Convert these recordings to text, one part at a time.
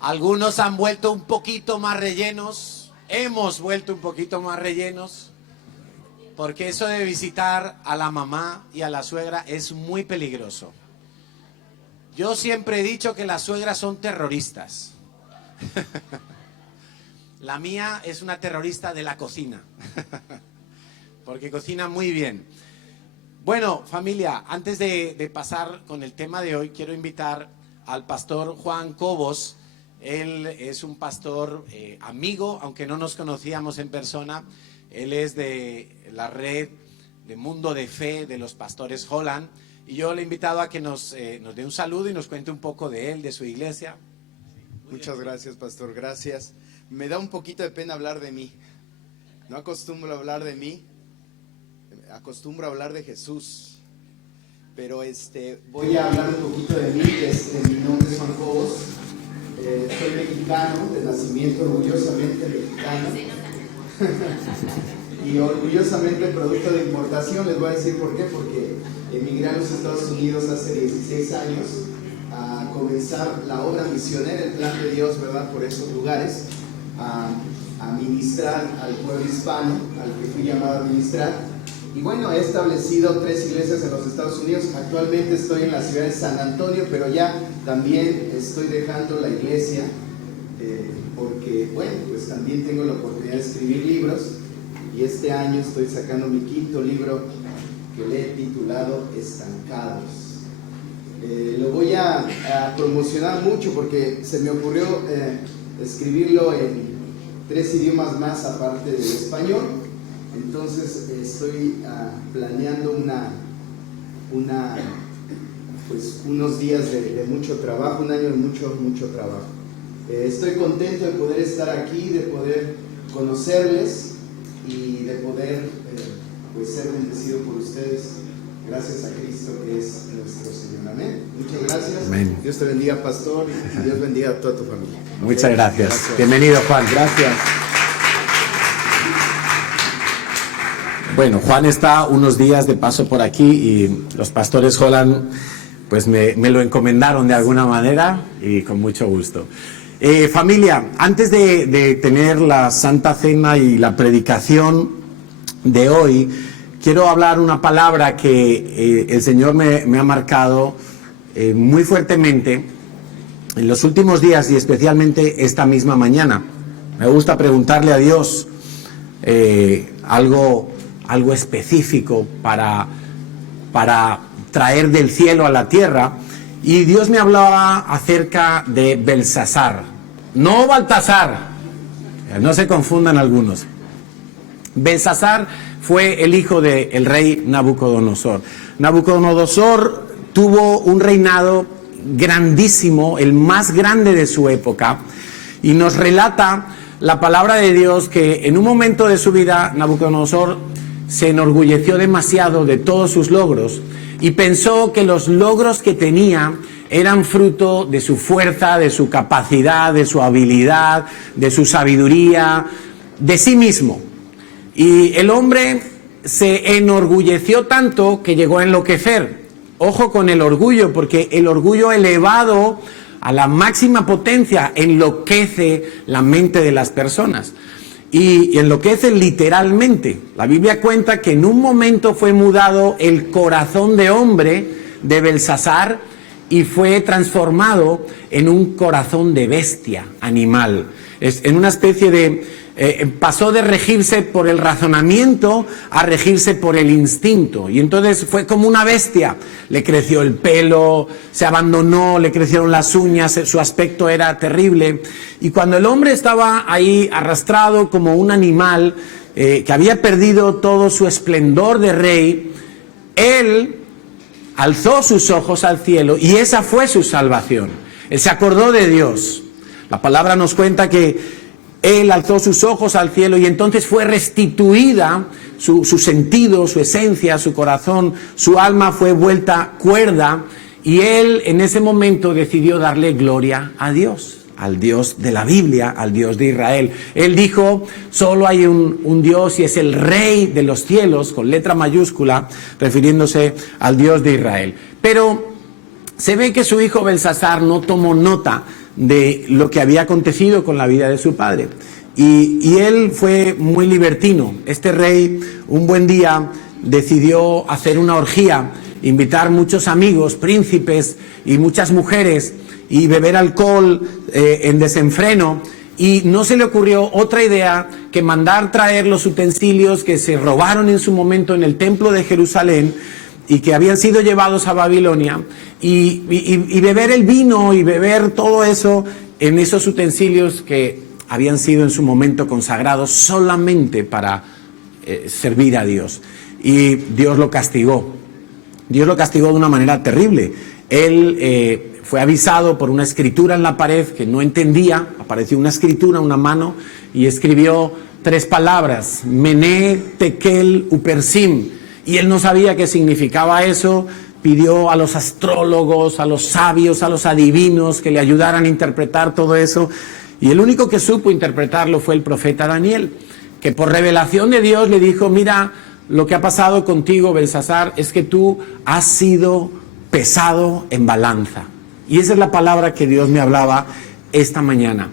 Algunos han vuelto un poquito más rellenos, hemos vuelto un poquito más rellenos, porque eso de visitar a la mamá y a la suegra es muy peligroso. Yo siempre he dicho que las suegras son terroristas. La mía es una terrorista de la cocina, porque cocina muy bien. Bueno, familia, antes de pasar con el tema de hoy, quiero invitar al pastor Juan Cobos. Él es un pastor amigo, aunque no nos conocíamos en persona. Él es de la red de Mundo de Fe de los pastores Holland. Y yo le he invitado a que nos dé un saludo y nos cuente un poco de él, de su iglesia. Muchas gracias, pastor, gracias. Me da un poquito de pena hablar de mí. No acostumbro a hablar de mí, acostumbro a hablar de Jesús. Pero voy a hablar un poquito de mí. Mi nombre es Juan Cobos. Soy mexicano, de nacimiento, orgullosamente mexicano. Y orgullosamente producto de importación. Les voy a decir por qué. Porque emigré a los Estados Unidos hace 16 años a comenzar la obra misionera, el plan de Dios, ¿verdad? Por esos lugares, a ministrar al pueblo hispano, al que fui llamado a ministrar. Y bueno, he establecido 3 iglesias en los Estados Unidos. Actualmente estoy en la ciudad de San Antonio, pero ya también estoy dejando la iglesia porque, bueno, pues también tengo la oportunidad de escribir libros. Y este año estoy sacando mi 5º libro, que le he titulado Estancados. Lo voy a promocionar mucho porque se me ocurrió escribirlo en 3 idiomas más aparte del español. Entonces estoy planeando unos días de mucho trabajo, un año de mucho trabajo. Estoy contento de poder estar aquí, de poder conocerles y de poder ser bendecido por ustedes. Gracias a Cristo, que es nuestro Señor. Amén. Muchas gracias. Amén. Dios te bendiga, pastor, y Dios bendiga a toda tu familia. Muchas gracias. Bienvenido, Juan. Gracias. Bueno, Juan está unos días de paso por aquí y los pastores Holland pues me lo encomendaron de alguna manera y con mucho gusto. Familia, antes de tener la Santa Cena y la predicación de hoy, quiero hablar una palabra que el Señor me ha marcado muy fuertemente en los últimos días y especialmente esta misma mañana. Me gusta preguntarle a Dios algo específico para traer del cielo a la tierra, y Dios me hablaba acerca de Belsasar, no Baltasar, no se confundan algunos. Belsasar fue el hijo del rey Nabucodonosor. Nabucodonosor tuvo un reinado grandísimo, el más grande de su época, y nos relata la palabra de Dios que en un momento de su vida Nabucodonosor se enorgulleció demasiado de todos sus logros y pensó que los logros que tenía eran fruto de su fuerza, de su capacidad, de su habilidad, de su sabiduría, de sí mismo. Y el hombre se enorgulleció tanto que llegó a enloquecer. Ojo con el orgullo, porque el orgullo elevado a la máxima potencia enloquece la mente de las personas. Y enloquece literalmente. La Biblia cuenta que en un momento fue mudado el corazón de hombre de Belsasar y fue transformado en un corazón de bestia, animal. En una especie de... pasó de regirse por el razonamiento a regirse por el instinto. Y entonces fue como una bestia. Le creció el pelo, se abandonó, le crecieron las uñas, su aspecto era terrible. Y cuando el hombre estaba ahí arrastrado como un animal que había perdido todo su esplendor de rey, él alzó sus ojos al cielo y esa fue su salvación. Él se acordó de Dios. La palabra nos cuenta que él alzó sus ojos al cielo y entonces fue restituida su sentido, su esencia, su corazón, su alma fue vuelta cuerda, y él en ese momento decidió darle gloria a Dios, al Dios de la Biblia, al Dios de Israel. Él dijo, solo hay un Dios y es el Rey de los cielos, con letra mayúscula, refiriéndose al Dios de Israel. Pero se ve que su hijo Belsasar no tomó nota de lo que había acontecido con la vida de su padre. Y él fue muy libertino. Este rey, un buen día, decidió hacer una orgía, invitar muchos amigos, príncipes y muchas mujeres, y beber alcohol en desenfreno. Y no se le ocurrió otra idea que mandar traer los utensilios que se robaron en su momento en el templo de Jerusalén y que habían sido llevados a Babilonia, y beber el vino y beber todo eso en esos utensilios que habían sido en su momento consagrados solamente para servir a Dios. Y Dios lo castigó. Dios lo castigó de una manera terrible. Él fue avisado por una escritura en la pared que no entendía. Apareció una escritura, una mano, y escribió 3 palabras: Mené, Tekel, Upersim. Y él no sabía qué significaba eso. Pidió a los astrólogos, a los sabios, a los adivinos que le ayudaran a interpretar todo eso. Y el único que supo interpretarlo fue el profeta Daniel, que por revelación de Dios le dijo: mira, lo que ha pasado contigo, Belsasar, es que tú has sido pesado en balanza. Y esa es la palabra que Dios me hablaba esta mañana.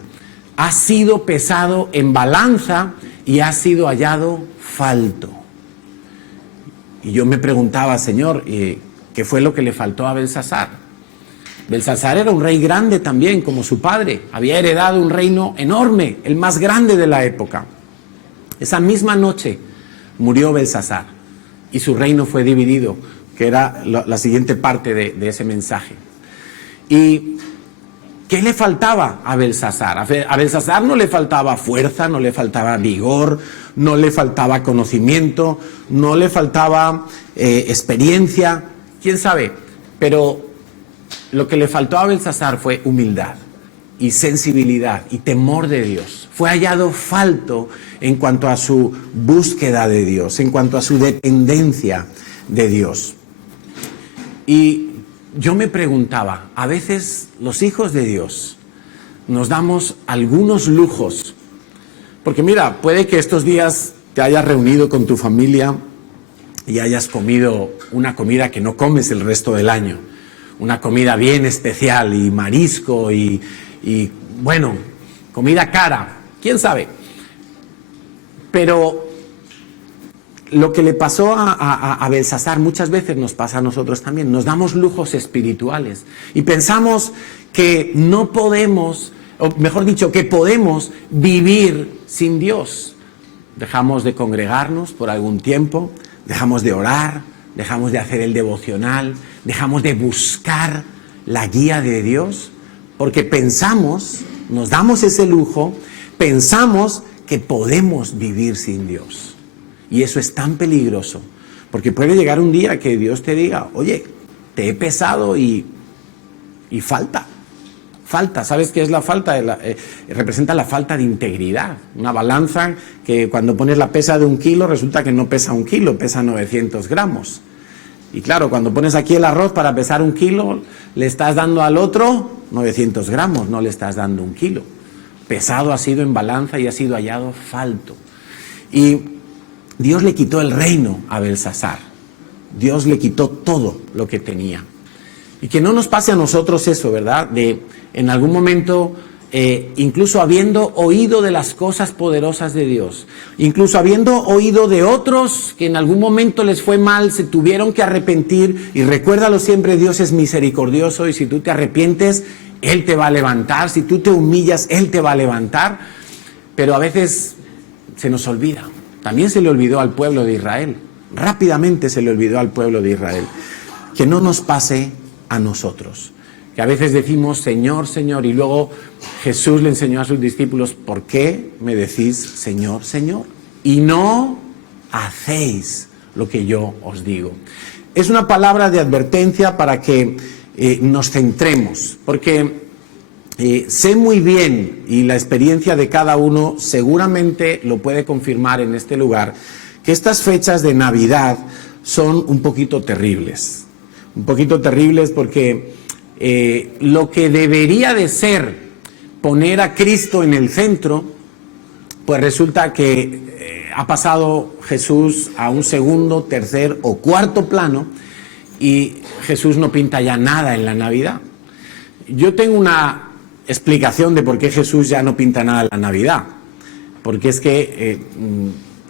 Has sido pesado en balanza y has sido hallado falto. Y yo me preguntaba: Señor, ¿qué fue lo que le faltó a Belsasar? Belsasar era un rey grande también, como su padre. Había heredado un reino enorme, el más grande de la época. Esa misma noche murió Belsasar y su reino fue dividido, que era la siguiente parte de ese mensaje. ¿Y qué le faltaba a Belsasar? A Belsasar no le faltaba fuerza, no le faltaba vigor, no le faltaba conocimiento, no le faltaba experiencia, quién sabe. Pero lo que le faltó a Belsasar fue humildad y sensibilidad y temor de Dios. Fue hallado falto en cuanto a su búsqueda de Dios, en cuanto a su dependencia de Dios. Y yo me preguntaba, a veces los hijos de Dios nos damos algunos lujos. Porque mira, puede que estos días te hayas reunido con tu familia y hayas comido una comida que no comes el resto del año. Una comida bien especial y marisco y bueno, comida cara, quién sabe. Pero lo que le pasó a Belsasar muchas veces nos pasa a nosotros también. Nos damos lujos espirituales y pensamos que no podemos, o mejor dicho, que podemos vivir sin Dios. Dejamos de congregarnos por algún tiempo, dejamos de orar, dejamos de hacer el devocional, dejamos de buscar la guía de Dios, porque pensamos, nos damos ese lujo, pensamos que podemos vivir sin Dios. Y eso es tan peligroso, porque puede llegar un día que Dios te diga: oye, te he pesado y falta. ¿Sabes qué es la falta? Representa la falta de integridad. Una balanza que cuando pones la pesa de 1 kilo resulta que no pesa 1 kilo, pesa 900 gramos. Y claro, cuando pones aquí el arroz para pesar 1 kilo, le estás dando al otro 900 gramos, no le estás dando 1 kilo. Pesado ha sido en balanza y ha sido hallado falto. Y Dios le quitó el reino a Belsasar. Dios le quitó todo lo que tenía. Y que no nos pase a nosotros eso, ¿verdad? De en algún momento, incluso habiendo oído de las cosas poderosas de Dios, incluso habiendo oído de otros que en algún momento les fue mal, se tuvieron que arrepentir, y recuérdalo siempre, Dios es misericordioso, y si tú te arrepientes, Él te va a levantar. Si tú te humillas, Él te va a levantar. Pero a veces se nos olvida. También se le olvidó al pueblo de Israel. Rápidamente se le olvidó al pueblo de Israel. Que no nos pase a nosotros. Que a veces decimos: Señor, Señor, y luego Jesús le enseñó a sus discípulos: ¿por qué me decís Señor, Señor? Y no hacéis lo que yo os digo. Es una palabra de advertencia para que nos centremos, porque sé muy bien, y la experiencia de cada uno seguramente lo puede confirmar en este lugar, que estas fechas de Navidad son un poquito terribles. Un poquito terribles porque lo que debería de ser poner a Cristo en el centro, pues resulta que ha pasado Jesús a un segundo, tercer o cuarto plano, y Jesús no pinta ya nada en la Navidad. Yo tengo una explicación de por qué Jesús ya no pinta nada en la Navidad. Porque es que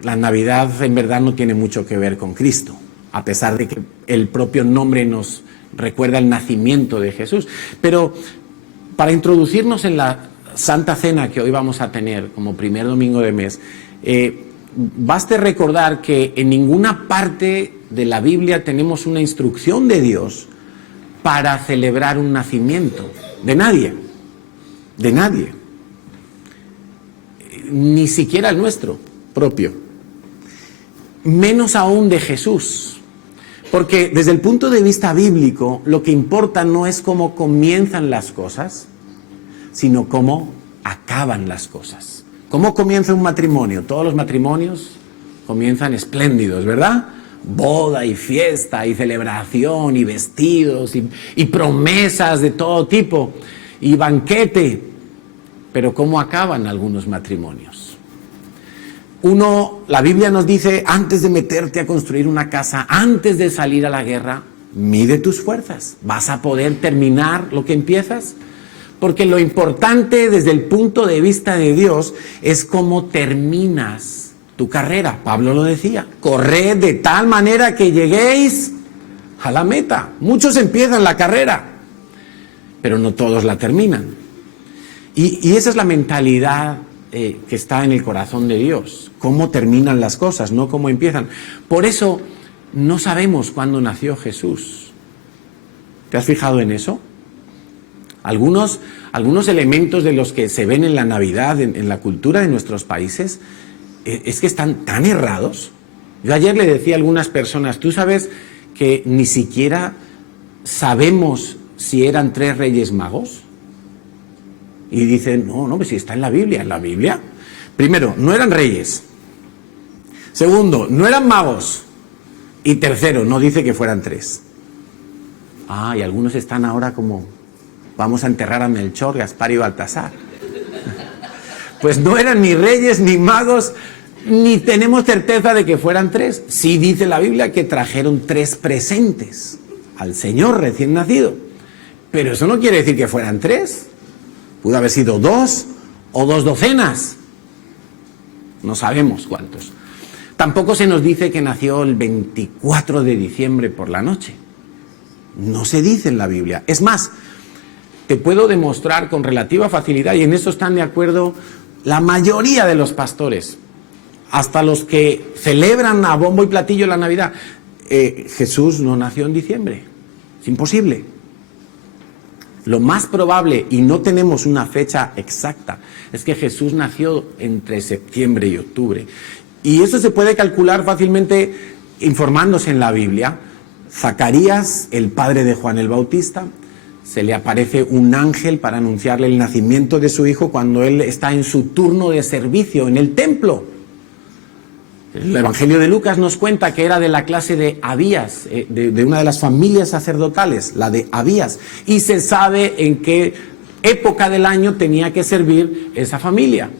la Navidad en verdad no tiene mucho que ver con Cristo, a pesar de que el propio nombre nos recuerda el nacimiento de Jesús. Pero para introducirnos en la Santa Cena que hoy vamos a tener como primer domingo de mes, baste recordar que en ninguna parte de la Biblia tenemos una instrucción de Dios para celebrar un nacimiento. De nadie. De nadie. Ni siquiera el nuestro propio. Menos aún de Jesús. Porque desde el punto de vista bíblico, lo que importa no es cómo comienzan las cosas, sino cómo acaban las cosas. ¿Cómo comienza un matrimonio? Todos los matrimonios comienzan espléndidos, ¿verdad? Boda y fiesta y celebración y vestidos y promesas de todo tipo y banquete. Pero ¿cómo acaban algunos matrimonios? La Biblia nos dice, antes de meterte a construir una casa, antes de salir a la guerra, mide tus fuerzas. ¿Vas a poder terminar lo que empiezas? Porque lo importante desde el punto de vista de Dios es cómo terminas tu carrera. Pablo lo decía, corred de tal manera que lleguéis a la meta. Muchos empiezan la carrera, pero no todos la terminan. Y esa es la mentalidad que está en el corazón de Dios. Cómo terminan las cosas, no cómo empiezan. Por eso no sabemos cuándo nació Jesús. ¿Te has fijado en eso? Algunos elementos de los que se ven en la Navidad, en la cultura de nuestros países, es que están tan errados. Yo ayer le decía a algunas personas, ¿tú sabes que ni siquiera sabemos si eran 3 reyes magos? Y dicen, no, pues si está en la Biblia. ¿En la Biblia? Primero, no eran reyes. Segundo, no eran magos. Y tercero, no dice que fueran 3. Y algunos están ahora como, vamos a enterrar a Melchor, Gaspar y Baltasar. Pues no eran ni reyes ni magos, ni tenemos certeza de que fueran 3. Sí dice la Biblia que trajeron 3 presentes al Señor recién nacido. Pero eso no quiere decir que fueran 3. Pudo haber sido 2 o 2 docenas. No sabemos cuántos. Tampoco se nos dice que nació el 24 de diciembre por la noche. No se dice en la Biblia. Es más, te puedo demostrar con relativa facilidad, y en eso están de acuerdo la mayoría de los pastores, hasta los que celebran a bombo y platillo la Navidad. Jesús no nació en diciembre. Es imposible. Lo más probable, y no tenemos una fecha exacta, es que Jesús nació entre septiembre y octubre. Y eso se puede calcular fácilmente informándose en la Biblia. Zacarías, el padre de Juan el Bautista, se le aparece un ángel para anunciarle el nacimiento de su hijo cuando él está en su turno de servicio en el templo. El Evangelio de Lucas nos cuenta que era de la clase de Abías, de una de las familias sacerdotales, la de Abías, y se sabe en qué época del año tenía que servir esa familia.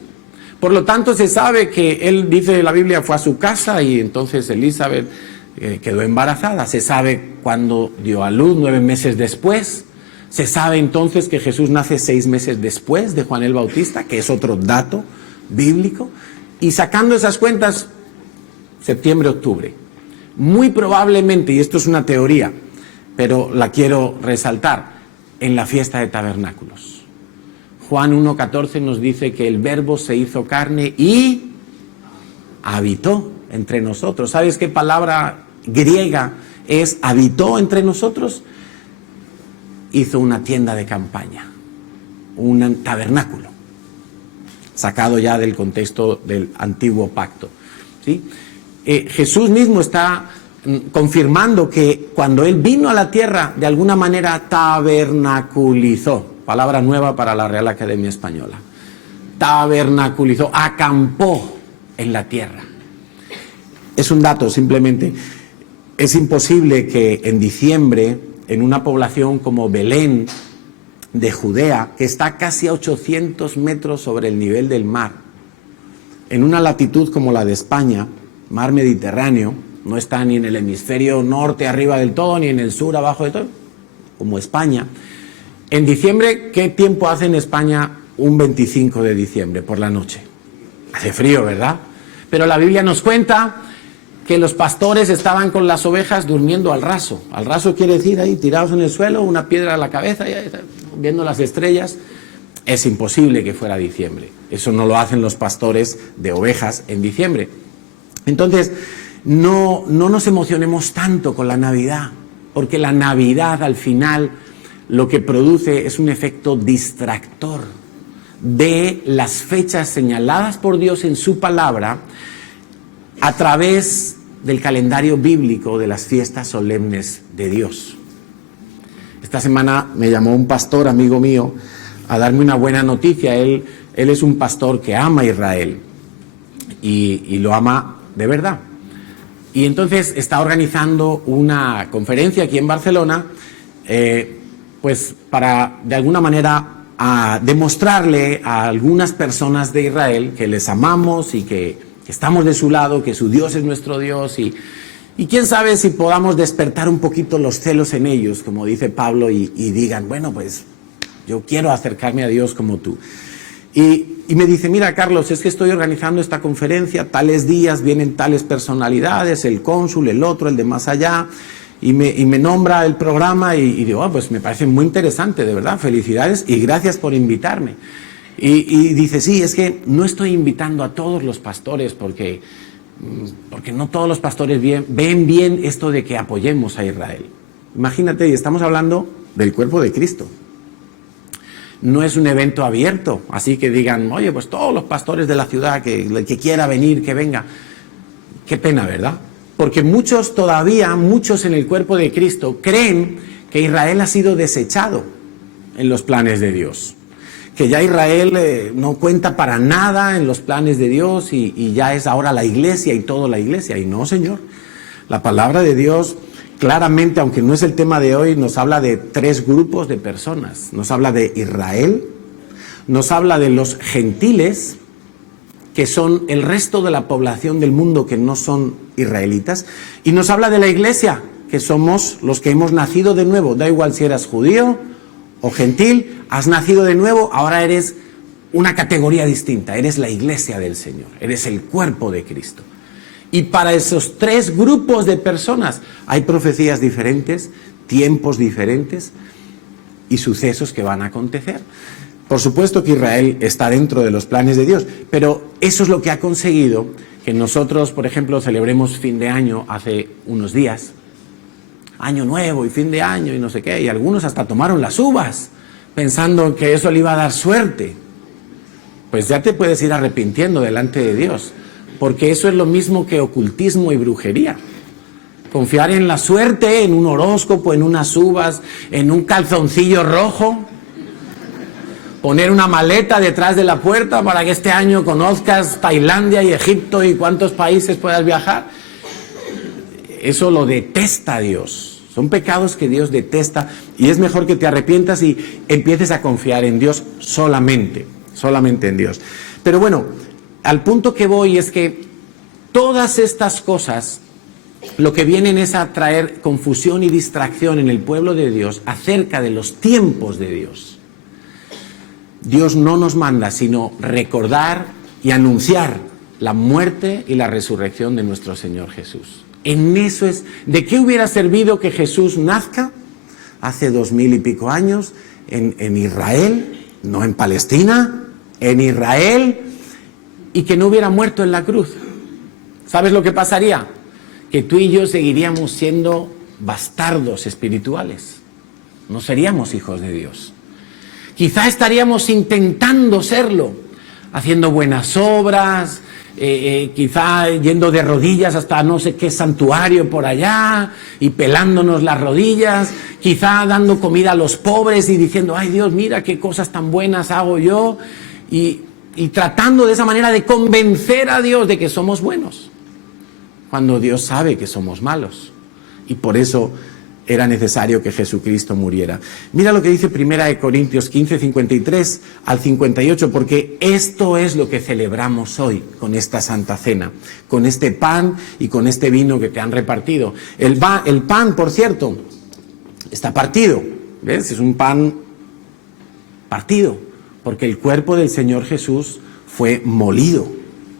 Por lo tanto, se sabe que él, dice la Biblia, fue a su casa y entonces Elizabeth quedó embarazada. Se sabe cuándo dio a luz, 9 meses después. Se sabe entonces que Jesús nace 6 meses después de Juan el Bautista, que es otro dato bíblico. Y sacando esas cuentas, septiembre, octubre. Muy probablemente, y esto es una teoría, pero la quiero resaltar, en la fiesta de tabernáculos. Juan 1:14 nos dice que el Verbo se hizo carne y habitó entre nosotros. ¿Sabes qué palabra griega es habitó entre nosotros? Hizo una tienda de campaña, un tabernáculo, sacado ya del contexto del antiguo pacto, ¿sí? Jesús mismo está confirmando que cuando Él vino a la tierra, de alguna manera tabernaculizó, palabra nueva para la Real Academia Española, tabernaculizó, acampó en la tierra. Es un dato simplemente. Es imposible que en diciembre, en una población como Belén de Judea, que está casi a 800 metros sobre el nivel del mar, en una latitud como la de España, mar Mediterráneo, no está ni en el hemisferio norte arriba del todo, ni en el sur abajo de todo, como España, En diciembre, ¿qué tiempo hace en España un 25 de diciembre por la noche? Hace frío, ¿verdad? Pero la Biblia nos cuenta que los pastores estaban con las ovejas durmiendo al raso. Al raso quiere decir ahí tirados en el suelo, una piedra a la cabeza, y viendo las estrellas. Es imposible que fuera diciembre. Eso no lo hacen los pastores de ovejas en diciembre. Entonces, no nos emocionemos tanto con la Navidad, porque la Navidad al final lo que produce es un efecto distractor de las fechas señaladas por Dios en su palabra a través del calendario bíblico de las fiestas solemnes de Dios. Esta semana me llamó un pastor, amigo mío, a darme una buena noticia. Él es un pastor que ama a Israel y lo ama de verdad. Y entonces está organizando una conferencia aquí en Barcelona, pues para de alguna manera a demostrarle a algunas personas de Israel que les amamos y que estamos de su lado, que su Dios es nuestro Dios y quién sabe si podamos despertar un poquito los celos en ellos, como dice Pablo, y digan, bueno, pues yo quiero acercarme a Dios como tú. Y me dice, mira Carlos, es que estoy organizando esta conferencia, tales días vienen tales personalidades, el cónsul, el otro, el de más allá, y me nombra el programa y digo, pues me parece muy interesante, de verdad, felicidades y gracias por invitarme. Y dice, sí, es que no estoy invitando a todos los pastores porque no todos los pastores ven bien esto de que apoyemos a Israel. Imagínate, y estamos hablando del cuerpo de Cristo. No es un evento abierto, así que digan, oye, pues todos los pastores de la ciudad, el que quiera venir, que venga. Qué pena, ¿verdad? Porque muchos en el cuerpo de Cristo creen que Israel ha sido desechado en los planes de Dios. Que ya Israel no cuenta para nada en los planes de Dios y ya es ahora la iglesia y todo la iglesia. Y no, Señor. La palabra de Dios claramente, aunque no es el tema de hoy, nos habla de 3 grupos de personas. Nos habla de Israel, nos habla de los gentiles, que son el resto de la población del mundo que no son israelitas, y nos habla de la iglesia, que somos los que hemos nacido de nuevo. Da igual si eras judío o gentil, has nacido de nuevo, ahora eres una categoría distinta, eres la iglesia del Señor, eres el cuerpo de Cristo. Y para esos 3 grupos de personas hay profecías diferentes, tiempos diferentes y sucesos que van a acontecer. Por supuesto que Israel está dentro de los planes de Dios, pero eso es lo que ha conseguido que nosotros, por ejemplo, celebremos fin de año hace unos días, año nuevo y fin de año y no sé qué, y algunos hasta tomaron las uvas pensando que eso le iba a dar suerte. Pues ya te puedes ir arrepintiendo delante de Dios, porque eso es lo mismo que ocultismo y brujería. Confiar en la suerte, en un horóscopo, en unas uvas, en un calzoncillo rojo, poner una maleta detrás de la puerta para que este año conozcas Tailandia y Egipto y cuántos países puedas viajar. Eso lo detesta Dios. Son pecados que Dios detesta y es mejor que te arrepientas y empieces a confiar en Dios solamente en Dios. Pero bueno, al punto que voy es que todas estas cosas lo que vienen es a traer confusión y distracción en el pueblo de Dios acerca de los tiempos de Dios. Dios no nos manda sino recordar y anunciar la muerte y la resurrección de nuestro Señor Jesús. En eso es, ¿de qué hubiera servido que Jesús nazca hace 2000 y pico años en Israel, no en Palestina, en Israel, y que no hubiera muerto en la cruz? ¿Sabes lo que pasaría? Que tú y yo seguiríamos siendo bastardos espirituales. No seríamos hijos de Dios. Quizá estaríamos intentando serlo, haciendo buenas obras, quizá yendo de rodillas hasta no sé qué santuario por allá y pelándonos las rodillas, quizá dando comida a los pobres y diciendo, ay Dios, mira qué cosas tan buenas hago yo, y tratando de esa manera de convencer a Dios de que somos buenos, cuando Dios sabe que somos malos. Y por eso era necesario que Jesucristo muriera. Mira lo que dice 1 Corintios 15, 53 al 58, porque esto es lo que celebramos hoy con esta Santa Cena, con este pan y con este vino que te han repartido. El pan, por cierto, está partido, ¿ves? Es un pan partido, porque el cuerpo del Señor Jesús fue molido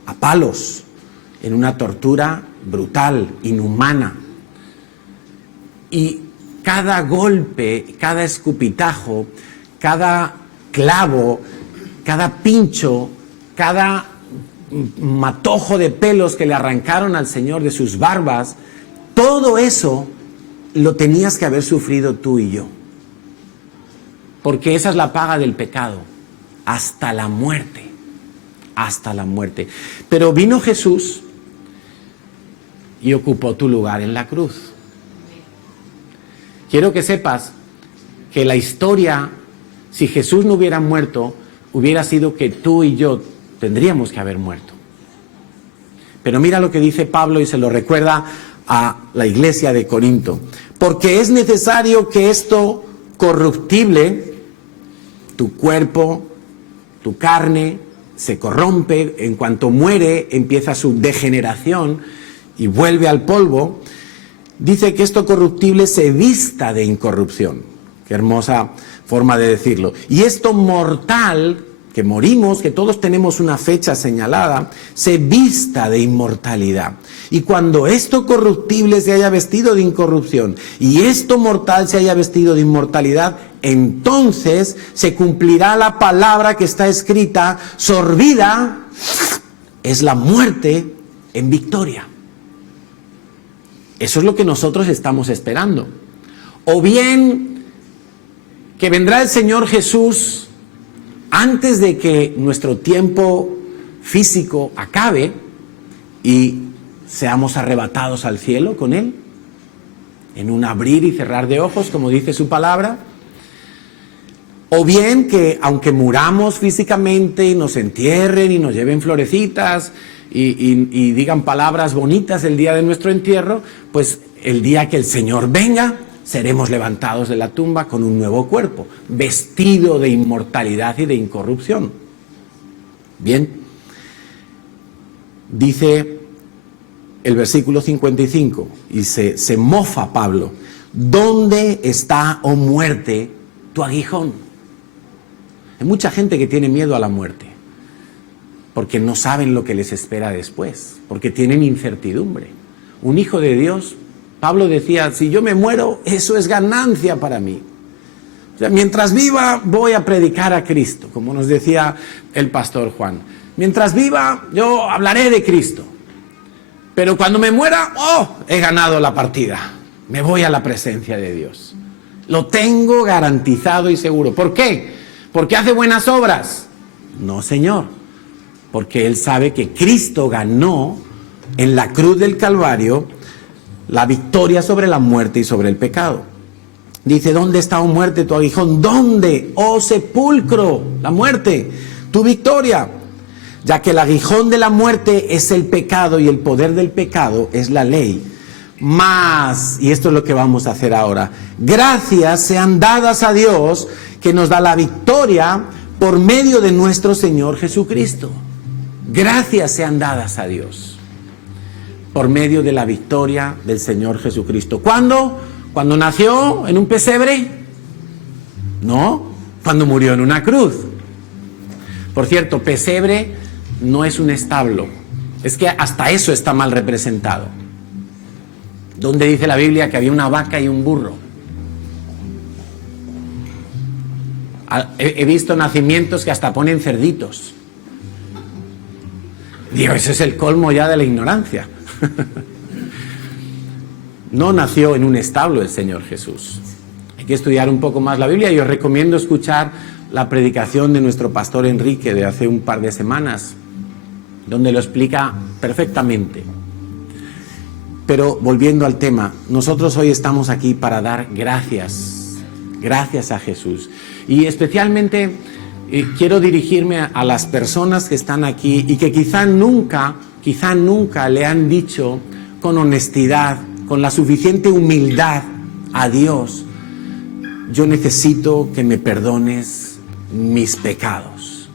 a palos en una tortura brutal, inhumana. Y cada golpe, cada escupitajo, cada clavo, cada pincho, cada matojo de pelos que le arrancaron al Señor de sus barbas, todo eso lo tenías que haber sufrido tú y yo. Porque esa es la paga del pecado, hasta la muerte, hasta la muerte. Pero vino Jesús y ocupó tu lugar en la cruz. Quiero que sepas que la historia, si Jesús no hubiera muerto, hubiera sido que tú y yo tendríamos que haber muerto. Pero mira lo que dice Pablo y se lo recuerda a la iglesia de Corinto. Porque es necesario que esto corruptible, tu cuerpo, tu carne, se corrompe, en cuanto muere empieza su degeneración y vuelve al polvo. Dice que esto corruptible se vista de incorrupción. Qué hermosa forma de decirlo. Y esto mortal, que morimos, que todos tenemos una fecha señalada, se vista de inmortalidad. Y cuando esto corruptible se haya vestido de incorrupción y esto mortal se haya vestido de inmortalidad, entonces se cumplirá la palabra que está escrita: sorbida es la muerte en victoria. Eso es lo que nosotros estamos esperando. O bien que vendrá el Señor Jesús antes de que nuestro tiempo físico acabe y seamos arrebatados al cielo con Él, en un abrir y cerrar de ojos, como dice su palabra. O bien que aunque muramos físicamente y nos entierren y nos lleven florecitas y digan palabras bonitas el día de nuestro entierro, pues el día que el Señor venga, seremos levantados de la tumba con un nuevo cuerpo, vestido de inmortalidad y de incorrupción. Bien, dice el versículo 55, y se mofa Pablo: ¿dónde está, oh muerte, tu aguijón? Hay mucha gente que tiene miedo a la muerte, porque no saben lo que les espera después, porque tienen incertidumbre. Un hijo de Dios, Pablo decía, si yo me muero, eso es ganancia para mí. O sea, mientras viva, voy a predicar a Cristo, como nos decía el pastor Juan. Mientras viva, yo hablaré de Cristo. Pero cuando me muera, he ganado la partida. Me voy a la presencia de Dios. Lo tengo garantizado y seguro. ¿Por qué? ¿Porque hace buenas obras? No, Señor. Porque Él sabe que Cristo ganó en la cruz del Calvario la victoria sobre la muerte y sobre el pecado. Dice, ¿dónde está, oh muerte, tu aguijón? ¿Dónde, oh sepulcro, la muerte, tu victoria? Ya que el aguijón de la muerte es el pecado y el poder del pecado es la ley. Mas, y esto es lo que vamos a hacer ahora, gracias sean dadas a Dios que nos da la victoria por medio de nuestro Señor Jesucristo. Gracias sean dadas a Dios por medio de la victoria del Señor Jesucristo. ¿Cuándo? ¿Cuando nació en un pesebre? No, cuando murió en una cruz. Por cierto, pesebre no es un establo. Es que hasta eso está mal representado. ¿Dónde dice la Biblia que había una vaca y un burro? He visto nacimientos que hasta ponen cerditos. Digo, ese es el colmo ya de la ignorancia. No nació en un establo el Señor Jesús. Hay que estudiar un poco más la Biblia y os recomiendo escuchar la predicación de nuestro pastor Enrique de hace un par de semanas, donde lo explica perfectamente. Pero volviendo al tema, nosotros hoy estamos aquí para dar gracias a Jesús. Y especialmente quiero dirigirme a las personas que están aquí y que quizá nunca le han dicho con honestidad, con la suficiente humildad a Dios: yo necesito que me perdones mis pecados.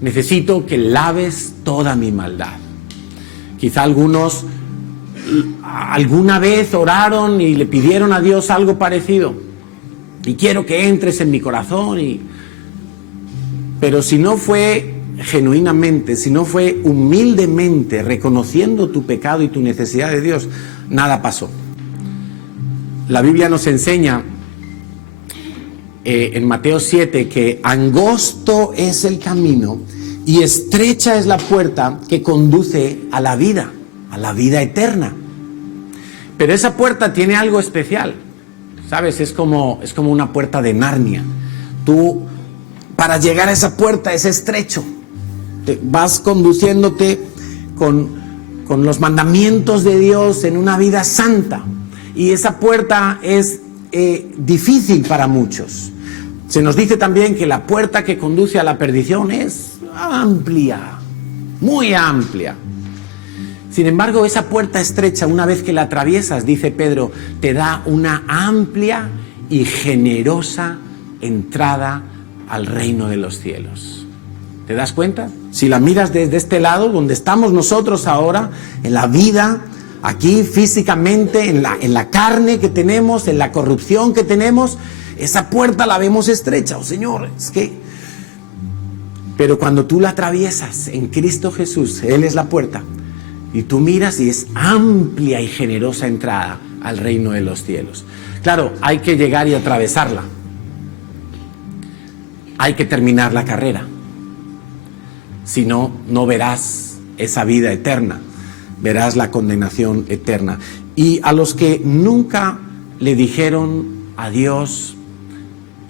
Necesito que laves toda mi maldad. Quizá algunos alguna vez oraron y le pidieron a Dios algo parecido. Y quiero que entres en mi corazón. Pero si no fue genuinamente, si no fue humildemente reconociendo tu pecado y tu necesidad de Dios, nada pasó. La Biblia nos enseña en Mateo 7 que angosto es el camino y estrecha es la puerta que conduce a la vida eterna. Pero esa puerta tiene algo especial, ¿sabes? Es como una puerta de Narnia. Tú, para llegar a esa puerta es estrecho. Vas conduciéndote con los mandamientos de Dios en una vida santa. Y esa puerta es difícil para muchos. Se nos dice también que la puerta que conduce a la perdición es amplia, muy amplia. Sin embargo, esa puerta estrecha, una vez que la atraviesas, dice Pedro, te da una amplia y generosa entrada al reino de los cielos. ¿Te das cuenta? Si la miras desde este lado, donde estamos nosotros ahora, en la vida, aquí físicamente, en la carne que tenemos, en la corrupción que tenemos, esa puerta la vemos estrecha. Oh Señor, es que... Pero cuando tú la atraviesas en Cristo Jesús, Él es la puerta, y tú miras y es amplia y generosa entrada al reino de los cielos. Claro, hay que llegar y atravesarla. Hay que terminar la carrera. Si no, no verás esa vida eterna. Verás la condenación eterna. Y a los que nunca le dijeron a Dios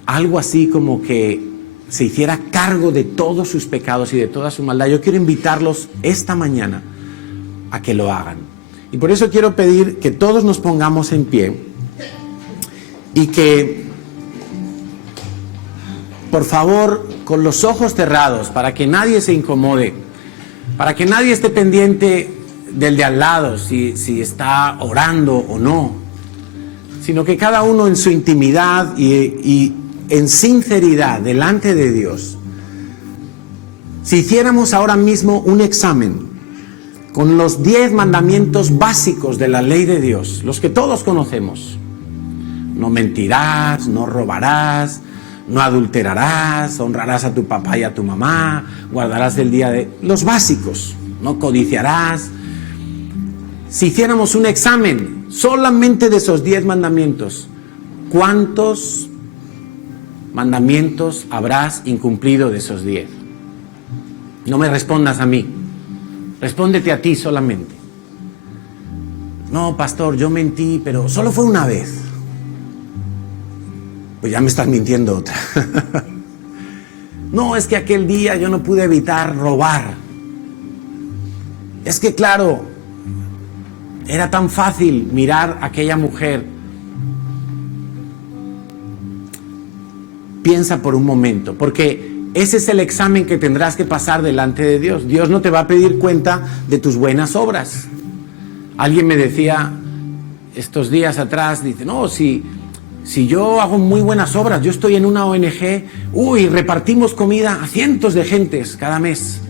algo así como que se hiciera cargo de todos sus pecados y de toda su maldad, yo quiero invitarlos esta mañana a que lo hagan. Y por eso quiero pedir que todos nos pongamos en pie y que, por favor, con los ojos cerrados, para que nadie se incomode, para que nadie esté pendiente del de al lado, si está orando o no, sino que cada uno en su intimidad y en sinceridad delante de Dios, si hiciéramos ahora mismo un examen con los 10 mandamientos básicos de la ley de Dios, los que todos conocemos: no mentirás, no robarás, no adulterarás, honrarás a tu papá y a tu mamá, guardarás el día de... los básicos, no codiciarás. Si hiciéramos un examen solamente de esos 10 mandamientos, ¿cuántos mandamientos habrás incumplido de esos 10? No me respondas a mí, respóndete a ti solamente. No, pastor, yo mentí, pero solo fue una vez. Pues ya me estás mintiendo otra. No, es que aquel día yo no pude evitar robar. Es que claro, era tan fácil mirar a aquella mujer. Piensa por un momento, porque ese es el examen que tendrás que pasar delante de Dios. Dios no te va a pedir cuenta de tus buenas obras. Alguien me decía estos días atrás, dice, no, si yo hago muy buenas obras, yo estoy en una ONG, repartimos comida a cientos de gentes cada mes.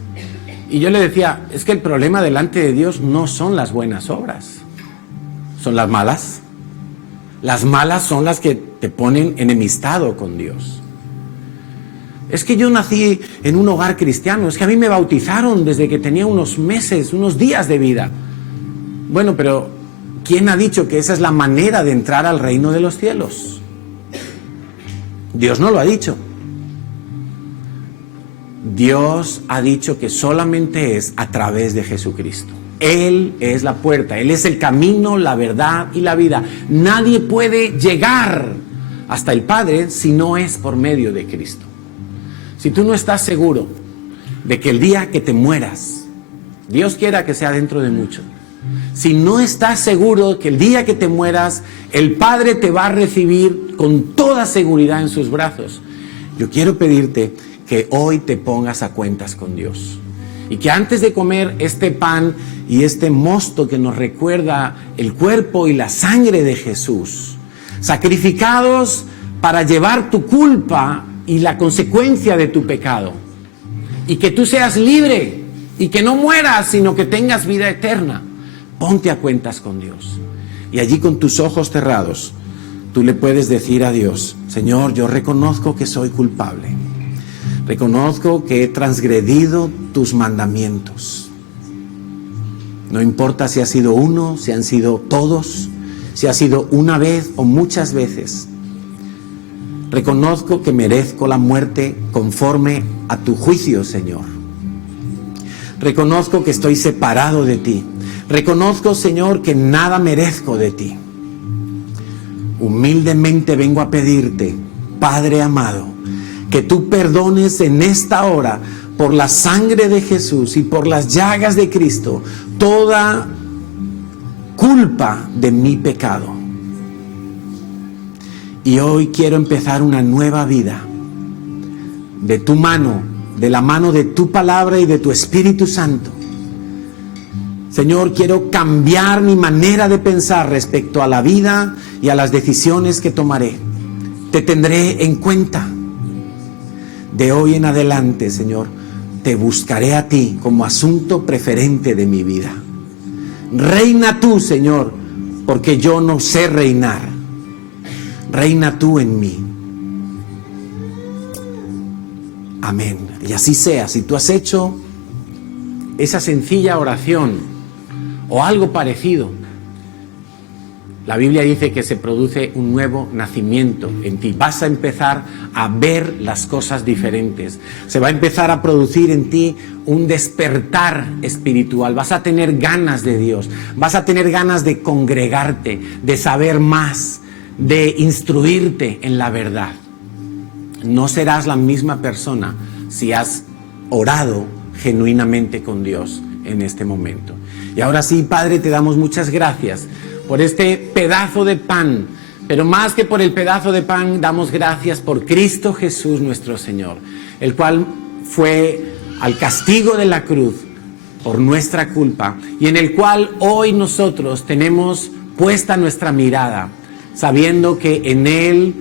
Y yo le decía, es que el problema delante de Dios no son las buenas obras, son las malas. Las malas son las que te ponen enemistado con Dios. Es que yo nací en un hogar cristiano, es que a mí me bautizaron desde que tenía unos meses, unos días de vida. Bueno, pero ¿quién ha dicho que esa es la manera de entrar al reino de los cielos? Dios no lo ha dicho. Dios ha dicho que solamente es a través de Jesucristo. Él es la puerta, Él es el camino, la verdad y la vida. Nadie puede llegar hasta el Padre si no es por medio de Cristo. Si tú no estás seguro de que el día que te mueras, Dios quiera que sea dentro de mucho, si no estás seguro que el día que te mueras, el Padre te va a recibir con toda seguridad en sus brazos, yo quiero pedirte que hoy te pongas a cuentas con Dios. Y que antes de comer este pan y este mosto que nos recuerda el cuerpo y la sangre de Jesús, sacrificados para llevar tu culpa y la consecuencia de tu pecado, y que tú seas libre y que no mueras, sino que tengas vida eterna, ponte a cuentas con Dios. Y allí con tus ojos cerrados, tú le puedes decir a Dios, Señor, yo reconozco que soy culpable. Reconozco que he transgredido tus mandamientos. No importa si ha sido uno, si han sido todos, si ha sido una vez o muchas veces. Reconozco que merezco la muerte conforme a tu juicio, Señor. Reconozco que estoy separado de ti. Reconozco, Señor, que nada merezco de ti. Humildemente vengo a pedirte, Padre amado, que tú perdones en esta hora, por la sangre de Jesús y por las llagas de Cristo, toda culpa de mi pecado. Y hoy quiero empezar una nueva vida de tu mano, de la mano de tu palabra y de tu Espíritu Santo. Señor, quiero cambiar mi manera de pensar respecto a la vida y a las decisiones que tomaré. Te tendré en cuenta. De hoy en adelante, Señor, te buscaré a ti como asunto preferente de mi vida. Reina tú, Señor, porque yo no sé reinar. Reina tú en mí. Amén. Y así sea. Si tú has hecho esa sencilla oración o algo parecido, la Biblia dice que se produce un nuevo nacimiento en ti. Vas a empezar a ver las cosas diferentes. Se va a empezar a producir en ti un despertar espiritual. Vas a tener ganas de Dios. Vas a tener ganas de congregarte, de saber más, de instruirte en la verdad. No serás la misma persona si has orado genuinamente con Dios en este momento. Y ahora sí, Padre, te damos muchas gracias por este pedazo de pan, pero más que por el pedazo de pan, damos gracias por Cristo Jesús nuestro Señor, el cual fue al castigo de la cruz por nuestra culpa y en el cual hoy nosotros tenemos puesta nuestra mirada, sabiendo que en Él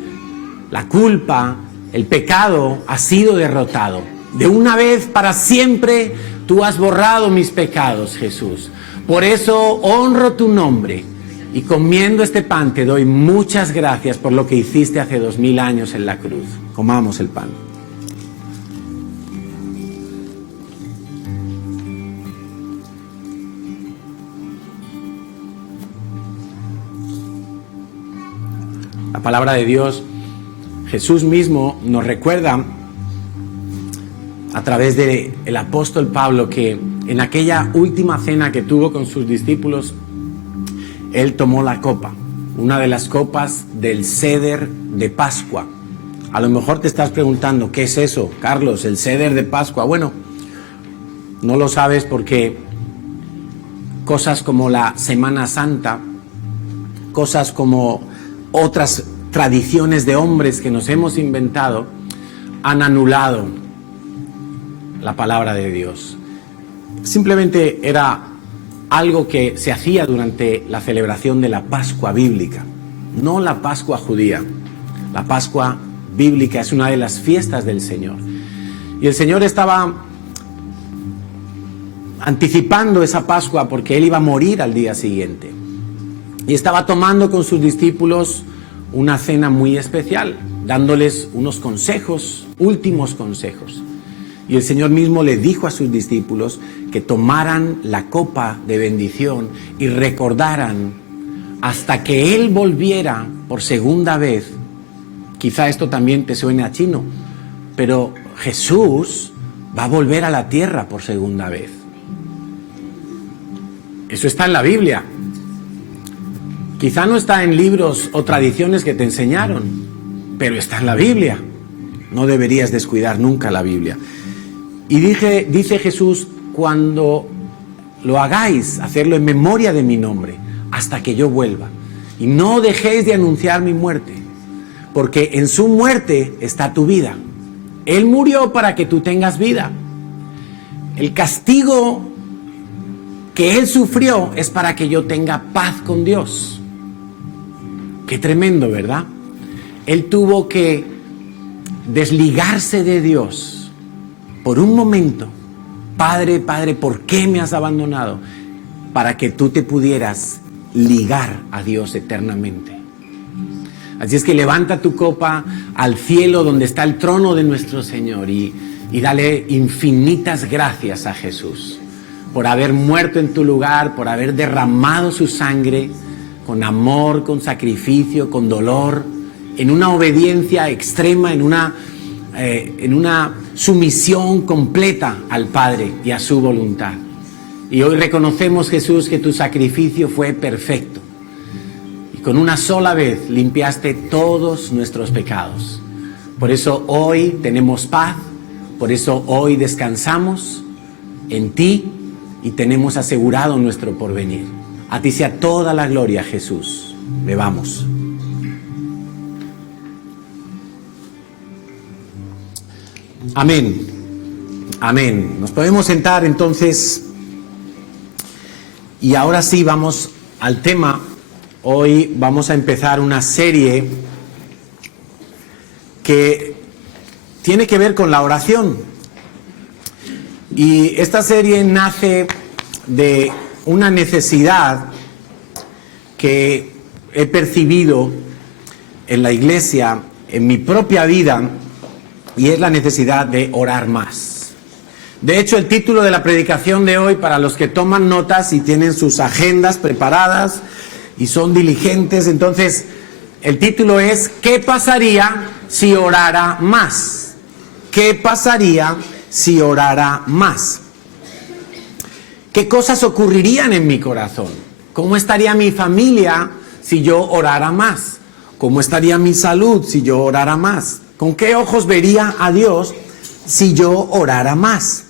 la culpa, el pecado ha sido derrotado. De una vez para siempre tú has borrado mis pecados, Jesús. Por eso honro tu nombre. Y comiendo este pan te doy muchas gracias por lo que hiciste hace 2000 años en la cruz. Comamos el pan. La palabra de Dios, Jesús mismo nos recuerda a través del apóstol Pablo que en aquella última cena que tuvo con sus discípulos, Él tomó la copa, una de las copas del ceder de Pascua. A lo mejor te estás preguntando, ¿qué es eso, Carlos, el ceder de Pascua? Bueno, no lo sabes porque cosas como la Semana Santa, cosas como otras tradiciones de hombres que nos hemos inventado, han anulado la palabra de Dios. Simplemente era algo que se hacía durante la celebración de la Pascua bíblica, no la Pascua judía. La Pascua bíblica es una de las fiestas del Señor. Y el Señor estaba anticipando esa Pascua porque Él iba a morir al día siguiente. Y estaba tomando con sus discípulos una cena muy especial, dándoles unos consejos, últimos consejos. Y el Señor mismo le dijo a sus discípulos que tomaran la copa de bendición y recordaran hasta que Él volviera por segunda vez. Quizá esto también te suene a chino, pero Jesús va a volver a la tierra por segunda vez. Eso está en la Biblia. Quizá no está en libros o tradiciones que te enseñaron, pero está en la Biblia. No deberías descuidar nunca la Biblia. Y dice Jesús, cuando lo hagáis, hacerlo en memoria de mi nombre, hasta que yo vuelva. Y no dejéis de anunciar mi muerte, porque en su muerte está tu vida. Él murió para que tú tengas vida. El castigo que Él sufrió es para que yo tenga paz con Dios. Qué tremendo, ¿verdad? Él tuvo que desligarse de Dios por un momento. Padre, Padre, ¿por qué me has abandonado? Para que tú te pudieras ligar a Dios eternamente. Así es que levanta tu copa al cielo donde está el trono de nuestro Señor y y dale infinitas gracias a Jesús por haber muerto en tu lugar, por haber derramado su sangre con amor, con sacrificio, con dolor, en una obediencia extrema, en una sumisión completa al Padre y a su voluntad. Y hoy reconocemos, Jesús, que tu sacrificio fue perfecto. Y con una sola vez limpiaste todos nuestros pecados. Por eso hoy tenemos paz, por eso hoy descansamos en ti y tenemos asegurado nuestro porvenir. A ti sea toda la gloria, Jesús. Bebamos. Amén. Amén. Nos podemos sentar entonces. Y ahora sí vamos al tema. Hoy vamos a empezar una serie que tiene que ver con la oración. Y esta serie nace de una necesidad que he percibido en la iglesia, en mi propia vida, y es la necesidad de orar más. De hecho, el título de la predicación de hoy, para los que toman notas y tienen sus agendas preparadas y son diligentes, entonces el título es ¿qué pasaría si orara más? ¿Qué pasaría si orara más? ¿Qué cosas ocurrirían en mi corazón? ¿Cómo estaría mi familia si yo orara más? ¿Cómo estaría mi salud si yo orara más? ¿Con qué ojos vería a Dios si yo orara más?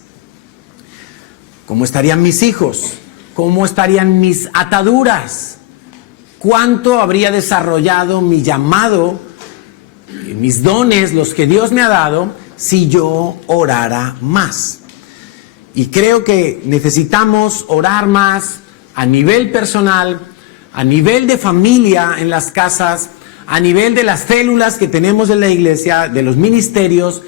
¿Cómo estarían mis hijos? ¿Cómo estarían mis ataduras? ¿Cuánto habría desarrollado mi llamado, mis dones, los que Dios me ha dado, si yo orara más? Y creo que necesitamos orar más a nivel personal, a nivel de familia en las casas, a nivel de las células que tenemos en la iglesia, de los ministerios